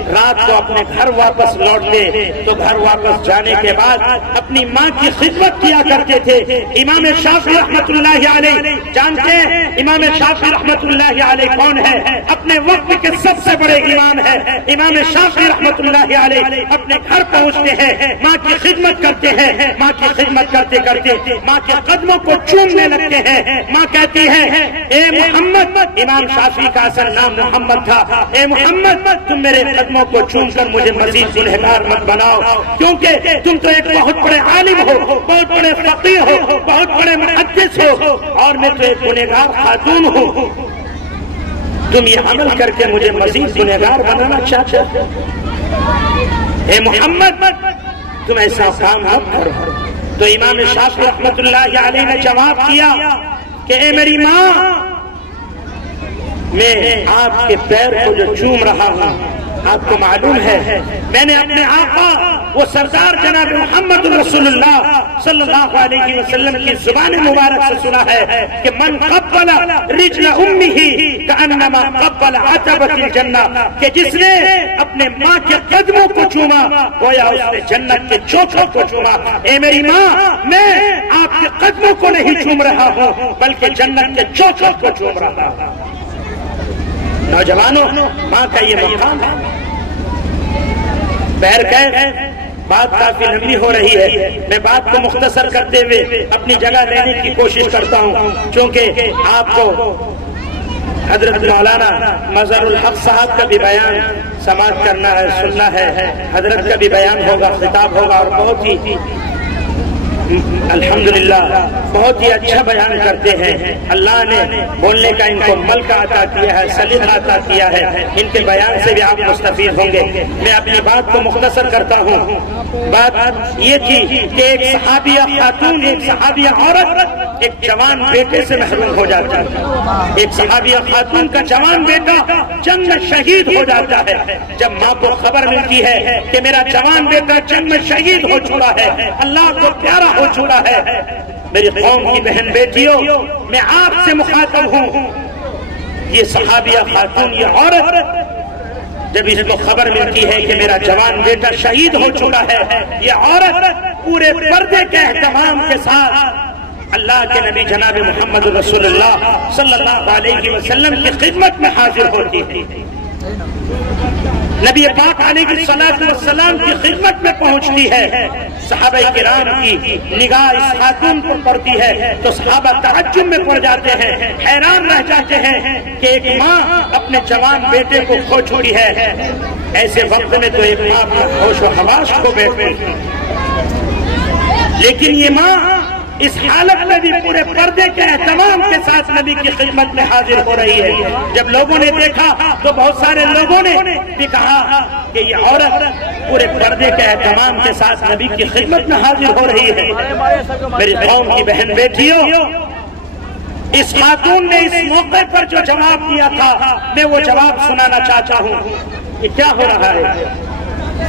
رات کو اپنے گھر واپس لوٹتے تو گھر واپس جانے کے بعد اپنی ماں کی خدمت کیا کرتے تھے۔ امام شافعی رحمت اللہ علیہ جانتے ہیں امام شافعی رحمت اللہ علیہ کون ہے؟ اپنے وقت کے سب سے بڑے امام ہے۔ امام شافعی رحمت اللہ علیہ اپنے گھر پہنچتے ہیں، ماں کی خدمت کرتے ہیں، ماں کی خدمت کرتے کرتے ماں کے قدموں کو چومنے لگتے ہیں۔ ماں کہتی ہے اے محمد، امام شافعی کا اصل نام محمد تھا، اے محمد تم میرے قدموں کو چوم کر مجھے مزید گنہگار مت بناؤ، کیونکہ تم تو ایک بہت بڑے عالم ہو، بہت بڑے فقیہ ہو، بہت بڑے محدث ہو، اور میں تو ایک گنہگار خاتون ہوں۔ تم یہ عمل کر کے مجھے مزید گنہگار بنانا چاہتے ہو؟ اے محمد تم ایسا کام مت کرو۔ تو امام شافعی رحمت اللہ علیہ نے جواب دیا کہ اے میری ماں، میں آپ کے پیر کو جو چوم رہا ہوں، آپ کو معلوم ہے میں نے اپنے آقا وہ سردار جناب محمد رسول اللہ صلی اللہ علیہ وسلم کی زبان مبارک سے سنا ہے کہ من قبل رجل امہ کانما قبل عتبۃ الجنہ، کہ جس نے اپنے ماں کے قدموں کو چوما گویا اس نے جنت کے چوکھٹ کو چوما۔ اے میری ماں، میں آپ کے قدموں کو نہیں چوم رہا ہوں بلکہ جنت کے چوکھٹ کو چوم رہا ہوں۔ نوجوانوں، ماں کا یہ مقام ہے۔ بہرکیف بات کافی لمبی ہو رہی ہے، میں بات کو مختصر کرتے ہوئے اپنی جگہ لینے کی کوشش کرتا ہوں، چونکہ آپ کو حضرت مولانا مظہر الحق صاحب کا بھی بیان سماعت کرنا ہے، سننا ہے، حضرت کا بھی بیان ہوگا، خطاب ہوگا، اور بہت ہی الحمدللہ بہت ہی اچھا بیان کرتے ہیں۔ اللہ نے بولنے کا ان کو ملکہ عطا کیا ہے، سلیقہ عطا کیا ہے، ان کے بیان سے بھی آپ مستفید ہوں گے۔ میں اپنی بات کو مختصر کرتا ہوں۔ بات یہ تھی کہ ایک صحابیہ خاتون، ایک صحابیہ عورت ایک جوان بیٹے سے محروم ہو جاتا ہے۔ ایک صحابیہ خاتون کا جوان بیٹا جنگ میں شہید ہو جاتا ہے۔ جب ماں کو خبر ملتی ہے کہ میرا جوان بیٹا جنگ میں شہید ہو چکا ہے، اللہ کو پیارا ہو چکا ہے، میری قوم کی بہن بیٹیوں، میں آپ سے مخاطب ہوں، یہ صحابیہ خاتون، یہ عورت جب اس کو خبر ملتی ہے کہ میرا جوان بیٹا شہید ہو چکا ہے، یہ عورت پورے پردے کے اہتمام کے ساتھ اللہ کے نبی جناب محمد رسول اللہ صلی اللہ علیہ وسلم کی خدمت میں حاضر ہوتی ہے، نبی پاک علیہ السلام کی خدمت میں پہنچتی ہے۔ صحابہ کرام کی نگاہ اس خاتون پر پڑتی ہے تو صحابہ تعجب میں پڑ جاتے ہیں، حیران رہ جاتے ہیں کہ ایک ماں اپنے جوان بیٹے کو کھو چکی ہے۔ ایسے وقت میں تو ایک ماں اپنا ہوش و حواس کھو بیٹھتی، لیکن یہ ماں اس حالت میں بھی پورے پردے کے اہتمام کے ساتھ نبی کی خدمت میں حاضر ہو رہی ہے۔ جب لوگوں نے دیکھا تو بہت سارے لوگوں نے بھی کہا کہ یہ عورت پورے پردے کے اہتمام کے ساتھ نبی کی خدمت میں حاضر ہو رہی ہے۔ میری قوم کی بہن بیٹیوں، اس خاتون نے اس موقع پر جو جواب دیا تھا، میں وہ جواب سنانا چاہتا ہوں کہ کیا ہو رہا ہے۔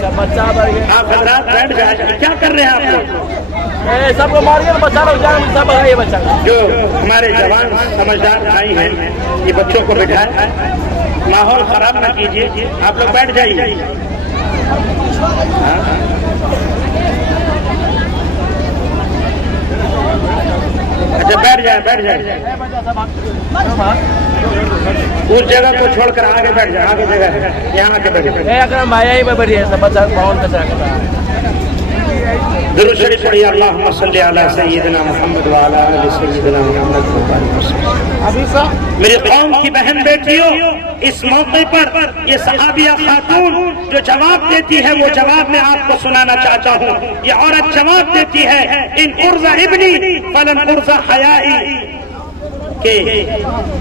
آپ حضرات بیٹھ جائیں، کیا کر رہے ہیں آپ لوگ؟ سب کو مار کے بچا لو، سب ہے یہ بچہ۔ جو ہمارے جوان سمجھدار بھائی ہیں، یہ بچوں کو بٹھائیں، ماحول خراب نہ کیجیے، آپ لوگ بیٹھ جائیے۔ اچھا بیٹھ جائیں، بیٹھ جائیں، اس جگہ کو چھوڑ کر آگے بیٹھ جائیں، آگے جگہ ہے یہاں آگے بیٹھ جائیں۔ درود شریف پڑھیے، اللہم صلی علی سیدنا محمد وعلی آل سیدنا محمد وسلم۔ میری قوم کی بہن بیٹیوں، اس موقع پر یہ صحابیہ خاتون جو جواب دیتی ہے، وہ جواب میں آپ کو سنانا چاہتا ہوں۔ یہ عورت جواب دیتی ہے، ان ارض ابنی فلن ارض حیائی، کہ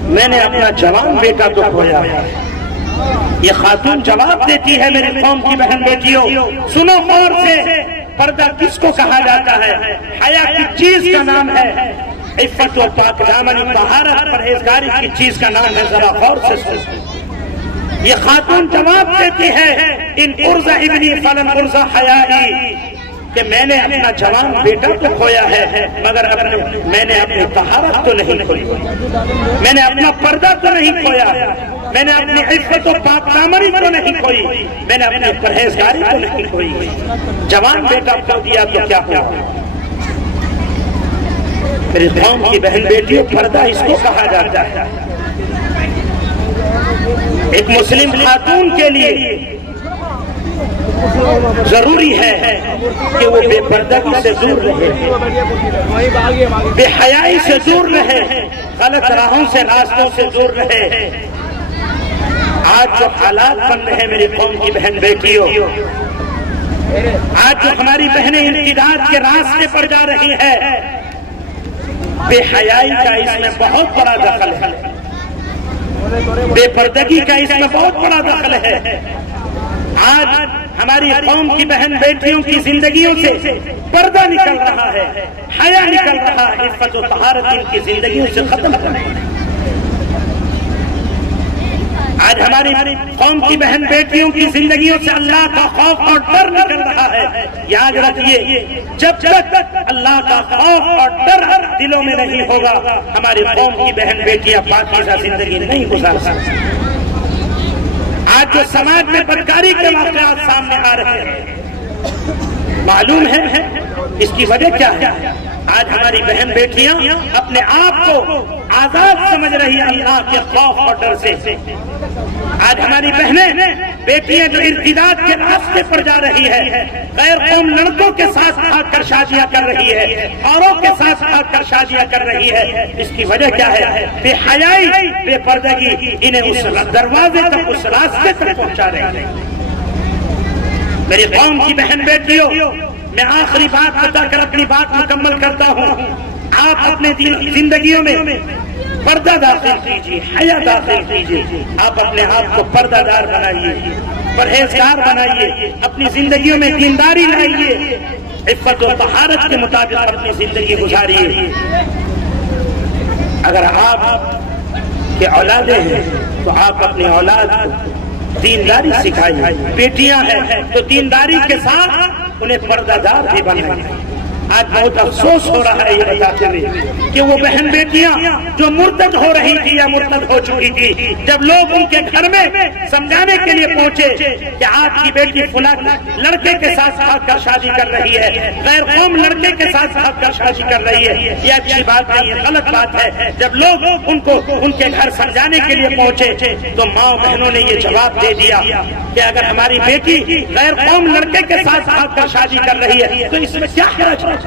میں نے اپنا جوان بیٹا تو کھویا ہے۔ یہ خاتون جواب دیتی ہے، میری قوم کی بہن بیٹیوں سنو غور سے، پردہ کس کو کہا جاتا ہے؟ حیا کی چیز کا نام ہے، عفت و پاک دامنی طہارت پرہیزگاری کی چیز کا نام ہے، ذرا غور سے سنو۔ یہ خاتون جواب دیتی ہے، ان ارض ابنی فلن ارض حیائی، کہ میں نے اپنا جوان بیٹا تو کھویا ہے، مگر میں نے اپنی طہارت تو نہیں کھوئی، میں نے اپنا پردہ تو نہیں کھویا، میں نے اپنی عفت و پاک دامنی تو نہیں کھوئی، میں نے اپنی پرہیزگاری تو نہیں کھوئی۔ جوان بیٹا کھو دیا تو کیا ہوا؟ میری قوم کی بہن بیٹیوں، پردہ اس کو کہا جاتا ہے۔ ایک مسلم خاتون کے لیے ضروری ہے کہ وہ بے پردگی سے دور رہے، بے حیائی سے دور رہے، غلط راہوں سے راستوں سے دور رہے۔ آج جو حالات بن رہے ہیں میری قوم کی بہن بیٹیوں، آج جو ہماری بہنیں انقلاب کے راستے پر جا رہی ہے، بے حیائی کا اس میں بہت بڑا دخل ہے، بے پردگی کا اس میں بہت بڑا دخل ہے۔ آج ہماری قوم کی بہن بیٹیوں کی زندگیوں سے پردہ نکل رہا ہے، حیا نکل رہا ہے، عفت و طہارت ان کی زندگیوں سے ختم ہو رہی ہے۔ آج ہماری قوم کی بہن بیٹیوں کی زندگیوں سے اللہ کا خوف اور ڈر نکل رہا ہے۔ یاد رکھیے، جب تک اللہ کا خوف اور ڈر دلوں میں نہیں ہوگا، ہماری قوم کی بہن بیٹیاں پاکیزہ زندگی نہیں گزار سکتی۔ آج جو سماج میں بدکاری کے واقعات سامنے آ رہے ہیں، معلوم ہے اس کی وجہ کیا ہے؟ آج ہماری بہن بیٹیاں اپنے آپ کو آزاد سمجھ رہی ہیں اللہ کے خوف اور ڈر سے۔ آج ہماری بہنیں بیٹیاں جو ارتداد کے راستے پر جا رہی ہے، غیر قوم لڑکوں کے ساتھ آ کر شادیاں کر رہی ہے، اوروں کے ساتھ آ کر شادیاں کر رہی ہے، اس کی وجہ کیا ہے؟ بے حیائی، بے پردگی انہیں اس دروازے تک، اس راستے تک پہنچا رہی ہے۔ میری قوم کی بہن بیٹیوں، میں آخری بات بتا کر اپنی بات مکمل کرتا ہوں۔ آپ اپنے زندگیوں میں پردہ داخل کیجیے، حیا داخل کیجیے، آپ اپنے آپ کو پردہ دار بنائیے، پرہیزگار بنائیے، اپنی زندگیوں میں دینداری لائیے، عفت و طہارت کے مطابق اپنی زندگی گزاریے۔ اگر آپ کے اولادیں ہیں تو آپ اپنی اولاد کو دینداری سکھائیے، بیٹیاں ہیں تو دینداری کے ساتھ انہیں پردہ دار بھی بنائیے۔ آج بہت افسوس ہو رہا ہے یہ بتاتے ہوئے کہ وہ بہن بیٹیاں جو مرتد ہو رہی تھی یا مرتد ہو چکی تھی، جب لوگ ان کے گھر میں سمجھانے کے لیے پہنچے کہ آپ کی بیٹی فلاں لڑکے کے ساتھ بھاگ کر شادی کر رہی ہے، غیر قوم لڑکے کے ساتھ بھاگ کر شادی کر رہی ہے، یہ اچھی بات نہیں ہے، غلط بات ہے۔ جب لوگ ان کو ان کے گھر سمجھانے کے لیے پہنچے تو ماں بہنوں نے یہ جواب دے دیا کہ اگر ہماری بیٹی غیر قوم لڑکے کے ساتھ بھاگ کر شادی کر رہی ہے تو اس میں کیا حرج ہے؟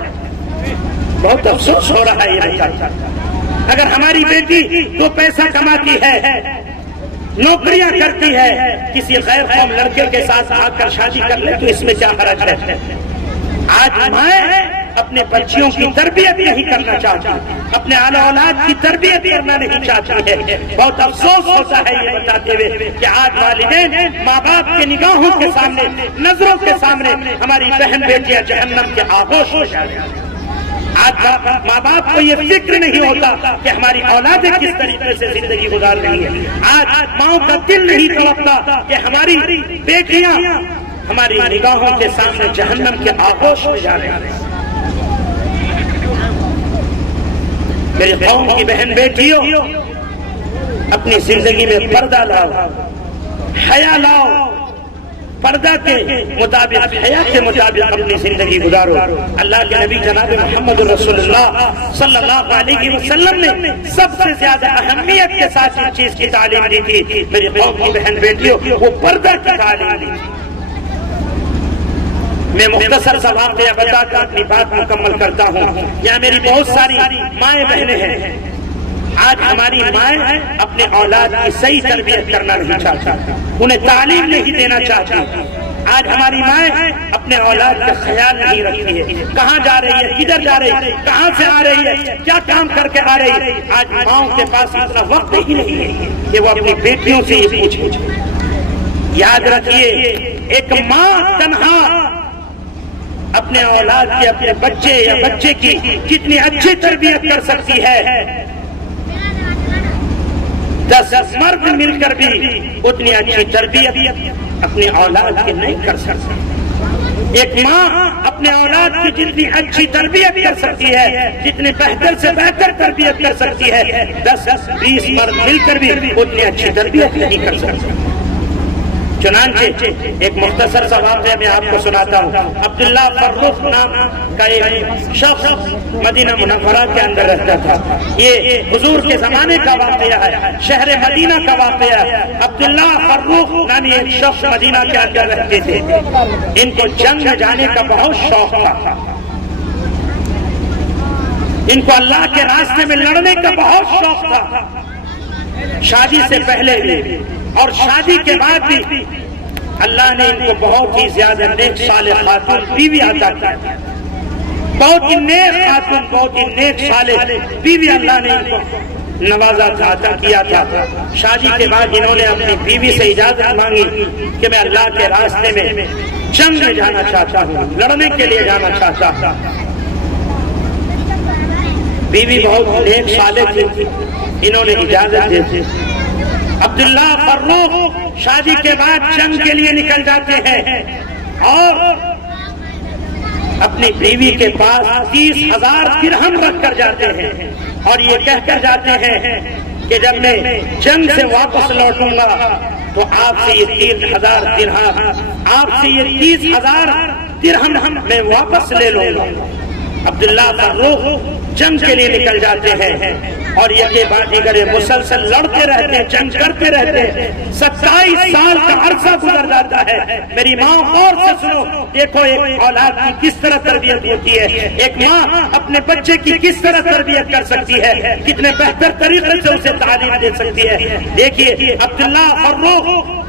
بہت افسوس ہو رہا ہے یہ بتا، اگر ہماری بیٹی تو پیسہ کماتی ہے، نوکریاں کرتی ہے، کسی غیر قوم لڑکے کے ساتھ آ کر شادی کر لے تو اس میں کیا حرج ہے؟ آج مائیں اپنے بچیوں کی تربیت نہیں کرنا چاہتی، اپنے اعلی اولاد کی تربیت کرنا نہیں چاہتی ہے۔ بہت افسوس ہوتا ہے یہ بتاتے ہوئے کہ آج والدین ماں باپ کے نگاہوں کے سامنے، نظروں کے سامنے ہماری بہن بیٹیاں جہنم کے آغوش ہو جائیں۔ آج ماں باپ کو یہ فکر نہیں ہوتا کہ ہماری اولادیں کس طریقے سے زندگی گزار رہی ہے۔ آج ماؤں کا دل نہیں تڑپتا کہ ہماری بیٹیاں ہماری نگاہوں کے سامنے جہنم کے آغوش میں جا رہی ہیں۔ میری قوم کی بہن بیٹیوں، اپنی زندگی میں پردہ لاؤ، حیا لاؤ، پردہ کے مطابق، حیا کے مطابق اپنی زندگی گزارو۔ اللہ کے نبی جناب محمد رسول اللہ صلی اللہ علیہ وسلم نے سب سے زیادہ اہمیت کے ساتھ اس چیز کی تعلیم دی تھی۔ میری قوم کی بہن بیٹیوں، وہ پردہ کی تعلیم دی تھی۔ میں مختصر سا واقعہ بتا کر اپنی بات مکمل کرتا ہوں۔ یہاں میری بہت ساری مائیں بہنیں ہیں۔ آج ہماری مائیں اپنے اولاد کی صحیح تربیت کرنا نہیں چاہتی، انہیں تعلیم نہیں دینا چاہتی۔ آج ہماری مائیں اپنے اولاد کا خیال نہیں رکھتی ہے، کہاں جا رہی ہے، کدھر جا رہی ہے، کہاں سے آ رہی ہے، کیا کام کر کے آ رہی ہے۔ آج ماؤں کے پاس اتنا وقت ہی نہیں ہے کہ وہ اپنی بیٹیوں سے یہ پوچھے۔ یاد رکھیے، ایک ماں تنہا اپنے اولاد کے، اپنے بچے یا بچے کی کتنی اچھی تربیت کر سکتی ہے، 10 مرد مل کر بھی اتنی اچھی تربیت اپنی اولاد کی نہیں کر سکتی۔ ایک ماں اپنے اولاد کی جتنی اچھی تربیت کر سکتی ہے، جتنی بہتر سے بہتر تربیت کر سکتی ہے، 10-20 مرد مل کر بھی اتنی اچھی تربیت نہیں کر سکتی۔ چنانچہ ایک مختصر سا واقعہ میں آپ کو سناتا ہوں۔ عبداللہ فروخ نام کا ایک شخص مدینہ منورہ کے اندر رہتا تھا۔ یہ حضور کے زمانے کا واقعہ ہے، شہر مدینہ کا واقعہ ہے۔ عبداللہ فروخ نامی ایک شخص مدینہ کے اندر رہتے تھے۔ ان کو جنگ میں جانے کا بہت شوق تھا، ان کو اللہ کے راستے میں لڑنے کا بہت شوق تھا، شادی سے پہلے بھی اور شادی کے بعد بھی اللہ نے ان کو بہت ہی زیادہ نیک صالح خاتون بیوی عطا کی، بہت ہی نیک خاتون، بہت ہی نیک صالح بیوی اللہ نے ان کو نوازا تھا، عطا کیا تھا۔ شادی کے بعد انہوں نے اپنی بیوی سے اجازت مانگی کہ میں اللہ کے راستے میں جنگ میں جانا چاہتا ہوں، لڑنے کے لیے جانا چاہتا ہوں۔ بیوی بہت نیک صالح تھی، انہوں نے اجازت دی تھی۔ عبداللہ فروخ شادی کے بعد جنگ کے لیے نکل جاتے ہیں اور اپنی بیوی کے پاس 30,000 درہم رکھ کر جاتے ہیں اور یہ کہہ کر جاتے ہیں کہ جب میں جنگ سے واپس لوٹوں گا تو آپ سے یہ 30,000 درہم، آپ سے یہ 30,000 درہم میں واپس لے لوں گا۔ عبداللہ فروخ جنگ کے لیے نکل جاتے ہیں اور یہ کہ بعد دیگر مسلسل لڑتے رہتے ہیں، جنگ کرتے رہتے ہیں۔ 27 سال کا عرصہ گزر جاتا ہے۔ میری ماں غور سے سنو، دیکھو ایک اولاد کی کس طرح تربیت ہوتی ہے، ایک ماں اپنے بچے کی کس طرح تربیت کر سکتی ہے، کتنے بہتر طریقے سے اسے تعلیم دے سکتی ہے۔ دیکھیے عبداللہ فروخ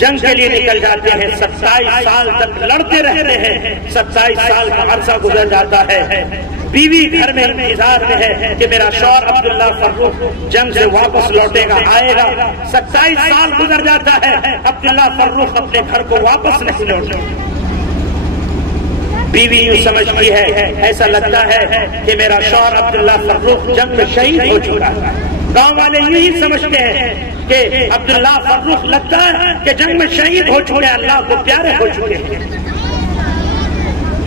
جنگ کے لیے نکل جاتے ہیں، 27 سال تک لڑتے رہتے ہیں، 27 سال کا عرصہ گزر جاتا ہے۔ بیوی گھر میں انتظار میں ہے کہ میرا شوہر عبداللہ فروخ جنگ سے واپس لوٹے گا، آئے گا۔ 27 سال گزر جاتا ہے، عبداللہ فروخ اپنے گھر کو واپس نہیں لوٹے۔ بیوی یوں سمجھتی ہے، ایسا لگتا ہے کہ میرا شوہر عبداللہ فروخ جنگ میں شہید ہو چکا ہے۔ گاؤں والے یہی سمجھتے ہیں کہ عبداللہ فروخ لگتا ہے کہ جنگ میں شہید ہو چکے، اللہ کو پیارے ہو چکے ہیں۔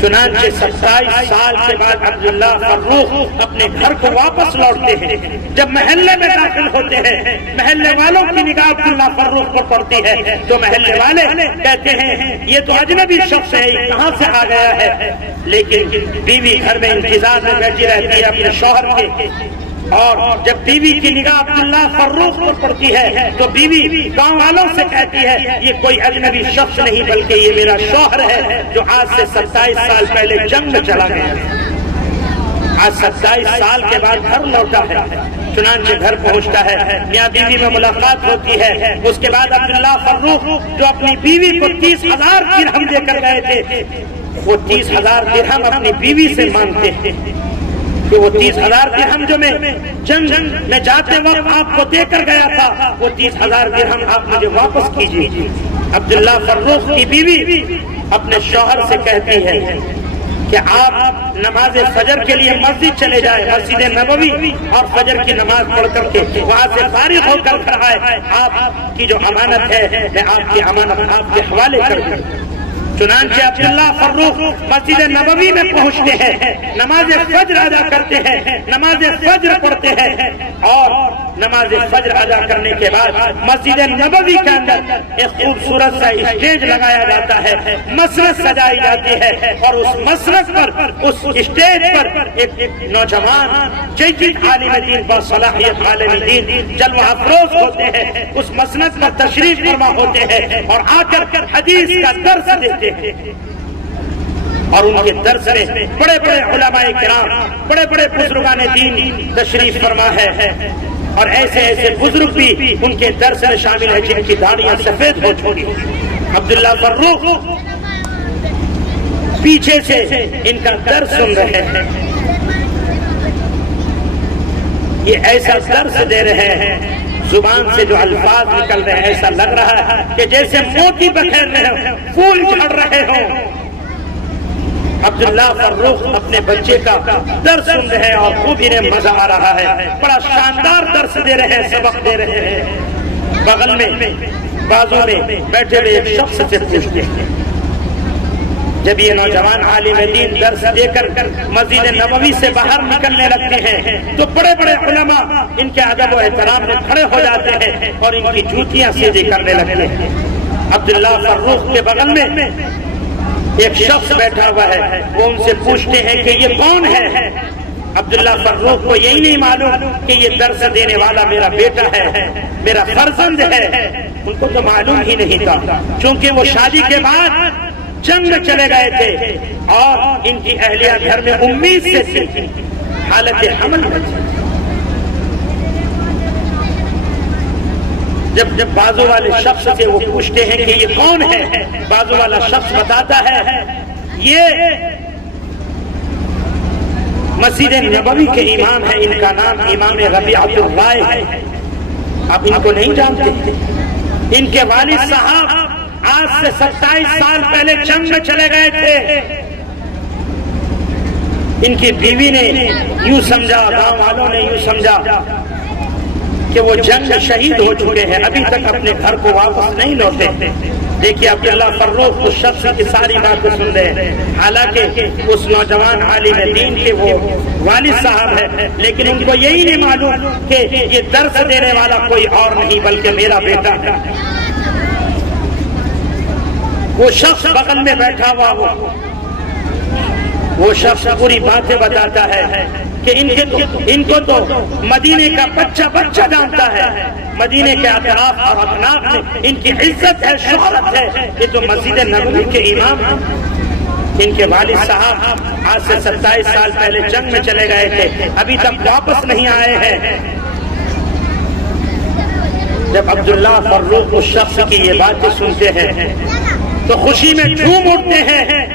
چنانچہ 27 سال کے بعد عبداللہ فروخ اپنے گھر کو واپس لوٹتے ہیں. جب محلے میں داخل ہوتے ہیں محلے والوں کی نگاہ عبداللہ فروخ پر پڑتی ہے تو محلے والے کہتے ہیں یہ تو اجنبی شخص ہے, کہاں سے آ گیا ہے. لیکن بیوی گھر میں انتظار میں بیٹھی رہتی ہے اپنے شوہر کے, اور جب بیوی کی نگاہ عبداللہ فروخ پر پڑتی ہے تو بیوی گاؤں والوں سے کہتی ہے یہ کوئی اجنبی شخص نہیں بلکہ یہ میرا شوہر ہے جو آج سے 27 سال پہلے جنگ میں چلا گیا. آج 27 سال کے بعد گھر لوٹا ہے. چنانچہ گھر پہنچتا ہے, میاں بیوی میں ملاقات ہوتی ہے. اس کے بعد عبداللہ فروخ جو اپنی بیوی کو 30,000 درہم دے کر گئے تھے, وہ 30,000 درہم اپنی بیوی سے مانگتے ہیں کہ وہ 30,000 درہم جو میں جنگ میں جاتے وقت آپ کو دے کر گیا تھا وہ 30,000 درہم آپ مجھے واپس کیجیے. عبداللہ فروخ کی بیوی اپنے شوہر سے کہتی ہے کہ آپ نماز فجر کے لیے مسجد چلے جائیں, مسجد نبوی, اور فجر کی نماز پڑھ کر کے وہاں سے فارغ ہو کر گھر آئے. آپ کی جو امانت ہے میں آپ کی امانت آپ کے حوالے کر دوں. چنانچہ عبداللہ فروخ مسجد نبوی میں پہنچتے ہیں, نماز فجر ادا کرتے ہیں, نماز فجر پڑھتے ہیں, اور نماز فجر ادا کرنے کے بعد مسجد نبوی کے اندر ایک خوبصورت سا اسٹیج لگایا جاتا ہے, مسرت سجائی جاتی ہے, اور اس مسرت پر, اس اسٹیج پر ایک نوجوان جید عالم دین با صلاحیت عالم دین جلوہ افروز ہوتے ہیں, اس مسرت پر تشریف فرما ہوتے ہیں اور آ کر حدیث کا درس دیتے ہیں. اور ان کے درس میں بڑے بڑے علماء کرام, بڑے بڑے بزرگان دین تشریف فرما ہے, اور ایسے ایسے بزرگ بھی ان کے درس میں شامل ہیں جن کی داڑیاں سفید ہو چکی. عبداللہ فروخ پیچھے سے ان کا درس سن رہے ہیں. یہ ایسا درس دے رہے ہیں, زبان سے جو الفاظ نکل رہے ہیں ایسا لگ رہا ہے کہ جیسے موتی بکھیر رہے ہوں, پھول جھڑ رہے ہوں. عبداللہ فروخ اپنے بچے کا درس سن رہے ہیں اور خوب انہیں مزہ آ رہا ہے, بڑا شاندار درس دے رہے ہیں, سبق دے رہے ہیں. بغل میں بازو میں بیٹھے ہوئے ایک شخص سے پوچھتے ہیں. جب یہ نوجوان عالم دین درس دے کر مسجد نبوی سے باہر نکلنے لگتے ہیں تو بڑے بڑے علماء ان کے ادب و احترام میں کھڑے ہو جاتے ہیں اور ان کی جوتیاں سیدھی کرنے لگتے ہیں. عبداللہ فروخ کے بغل میں ایک شخص بیٹھا ہوا ہے, وہ ان سے پوچھتے ہیں کہ یہ کون ہے. عبداللہ فروخ کو یہی نہیں معلوم کہ یہ درس دینے والا میرا بیٹا ہے, میرا فرزند ہے. ان کو تو معلوم ہی نہیں تھا, چونکہ وہ شادی کے بعد جنگ میں چلے گئے تھے اور ان کی اہلیہ گھر میں امید سے تھی, حالت حمل میں تھی. جب بازو والے شخص سے وہ پوچھتے ہیں کہ یہ کون ہے, بازو والا شخص بتاتا ہے یہ مسجد نبوی کے امام ہے, ان کا نام امام ربیعۃ الرائے ہے. آپ ان کو نہیں جانتے, ان کے والد صاحب آج سے 27 سال پہلے جنگ میں چلے گئے تھے. ان کی بیوی نے یوں سمجھا, گاؤں والوں نے یوں سمجھا کہ وہ جنگ میں شہید ہو چکے ہیں, ابھی تک اپنے گھر کو واپس نہیں لوٹے. دیکھیے عبداللہ فروخ اس شخص کی ساری باتیں سن رہے ہیں, حالانکہ اس نوجوان عالم دین کے وہ والد صاحب ہیں, لیکن ان کو یہی نہیں معلوم کہ یہ درس دینے والا کوئی اور نہیں بلکہ میرا بیٹا ہے. وہ شخص بغل میں بیٹھا ہوا وہ شخص پوری باتیں بتاتا ہے کہ ان کو تو مدینے کا بچہ جانتا ہے, مدینے کے اطراف اور اطناف میں ان کی عزت ہے, شہرت ہے. یہ تو مسجد نبوی کے امام ہیں. ان کے والد صاحب آج سے 27 سال پہلے جنگ میں چلے گئے تھے, ابھی تک واپس نہیں آئے ہیں. جب عبداللہ فروخ اس شخص کی یہ باتیں سنتے ہیں تو خوشی میں جھوم اٹھتے ہیں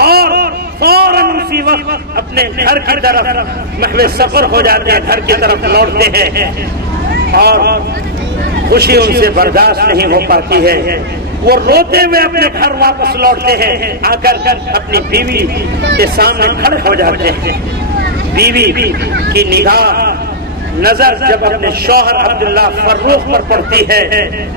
اور فوراً اسی وقت اپنے گھر کی طرف محو سفر ہو جاتے ہیں, گھر کی طرف لوٹتے ہیں. اور خوشی ان سے برداشت نہیں ہو پاتی ہے, وہ روتے ہوئے اپنے گھر واپس لوٹتے ہیں. آ کر اپنی بیوی کے سامنے کھڑے ہو جاتے ہیں. بیوی کی نگاہ نظر جب اپنے شوہر عبداللہ فروخ پر پڑتی ہے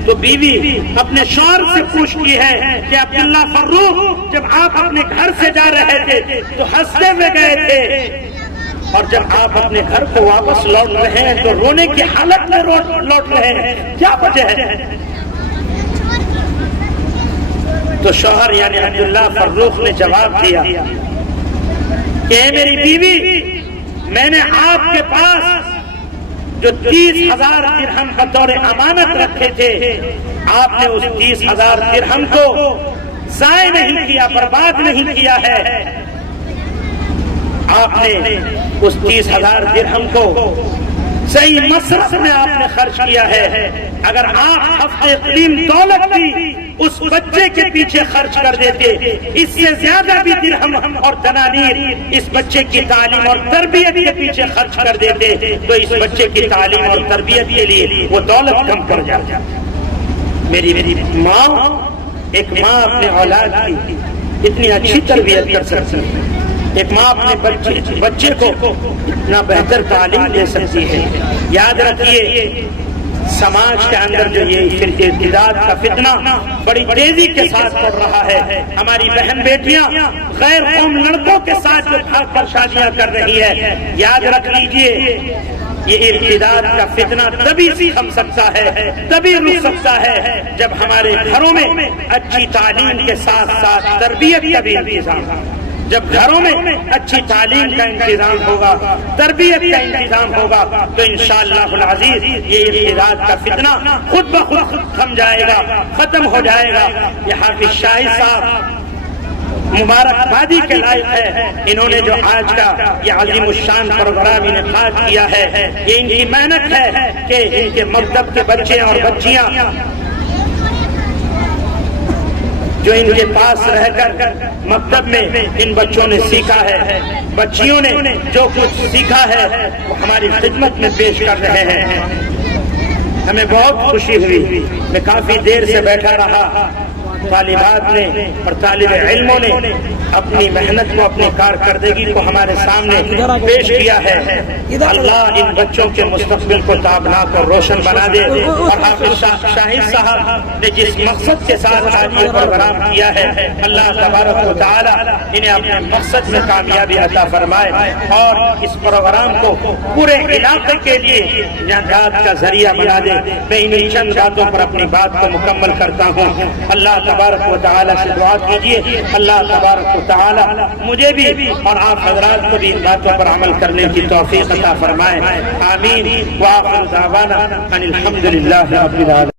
تو بیوی اپنے شوہر سے پوچھتی ہے کہ عبداللہ فروخ جب آپ اپنے گھر سے جا رہے تھے تو ہنستے ہوئے گئے تھے، اور جب آپ اپنے گھر کو واپس لوٹ رہے ہیں تو رونے کی حالت میں لوٹ رہے ہیں، کیا وجہ ہے؟ تو شوہر یعنی عبداللہ فروخ نے جواب دیا کہ اے میری بیوی، میں نے آپ کے پاس جو 30,000 درہم بطور امانت رکھے تھے، آپ نے اس 30,000 درہم کو ضائع نہیں کیا، برباد نہیں کیا ہے، آپ نے اس 30,000 درہم کو صحیح مصرف میں آپ نے خرچ کیا ہے۔ اگر آپ ہفتے قدیم دولت بھی اس بچے کے پیچھے خرچ کر دیتے، اس سے زیادہ بھی درہم اور دنانیر اس بچے کی تعلیم اور تربیت کے پیچھے خرچ کر دیتے تو اس بچے کی تعلیم اور تربیت کے لیے وہ دولت کم پڑ جاتی۔ میری ماں، ایک ماں اپنے اولاد کی اتنی اچھی تربیت کر سکتی ہے، ایک ماں اپنے بچے کو اتنا بہتر تعلیم دے سکتی ہے۔ یاد رکھیے، سماج کے اندر جو یہ ارتداد کا فتنہ بڑی تیزی کے ساتھ بڑھ رہا ہے، ہماری بہن بیٹیاں غیر قوم لڑکوں کے ساتھ جو بھاگ کر شادیاں کر رہی ہے، یاد رکھ لیجئے یہ ارتداد کا فتنہ تبھی تھم سکتا ہے، تبھی رک سکتا ہے جب ہمارے گھروں میں اچھی تعلیم کے ساتھ ساتھ تربیت کا بھی انتظام ہو۔ جب گھروں میں اچھی تعلیم کا انتظام ہوگا، تربیت کا انتظام ہوگا تو انشاءاللہ العزیز یہ ارتداد کا فتنہ خود بخود تھم جائے گا، ختم ہو جائے گا۔ یہ حافظ شاہد صاحب مبارکبادی کے لائق ہے، انہوں نے جو آج کا یہ عظیم الشان پروگرام انعقاد کیا ہے، یہ ان کی محنت ہے کہ ان کے مکتب کے بچے اور بچیاں جو ان کے پاس رہ کر مکتب میں ان بچوں نے سیکھا ہے، بچیوں نے جو کچھ سیکھا ہے وہ ہماری خدمت میں پیش کر رہے ہیں۔ ہمیں بہت خوشی ہوئی، میں کافی دیر سے بیٹھا رہا، طالبات نے اور طالب علموں نے اپنی محنت کو، اپنی کارکردگی کو ہمارے سامنے پیش کیا ہے۔ اللہ ان بچوں کے مستقبل کو تابناک اور روشن بنا دے، اور حافظ شاہد صاحب نے جس مقصد کے ساتھ آج یہ پروگرام کیا ہے، اللہ تبارک و تعالی انہیں اپنے مقصد میں کامیابی عطا فرمائے، اور اس پروگرام کو پورے علاقے کے لیے نجات کا ذریعہ بنا دے۔ میں انہیں چند باتوں پر اپنی بات کو مکمل کرتا ہوں۔ اللہ تبارک و تعالی سے دعا کیجیے اللہ تبارک و تعالی مجھے بھی اور آپ حضرات کو بھی ان باتوں پر عمل کرنے کی توفیق عطا فرمائے، آمین۔ وآخر دعوانا ان الحمدللہ رب العالمین۔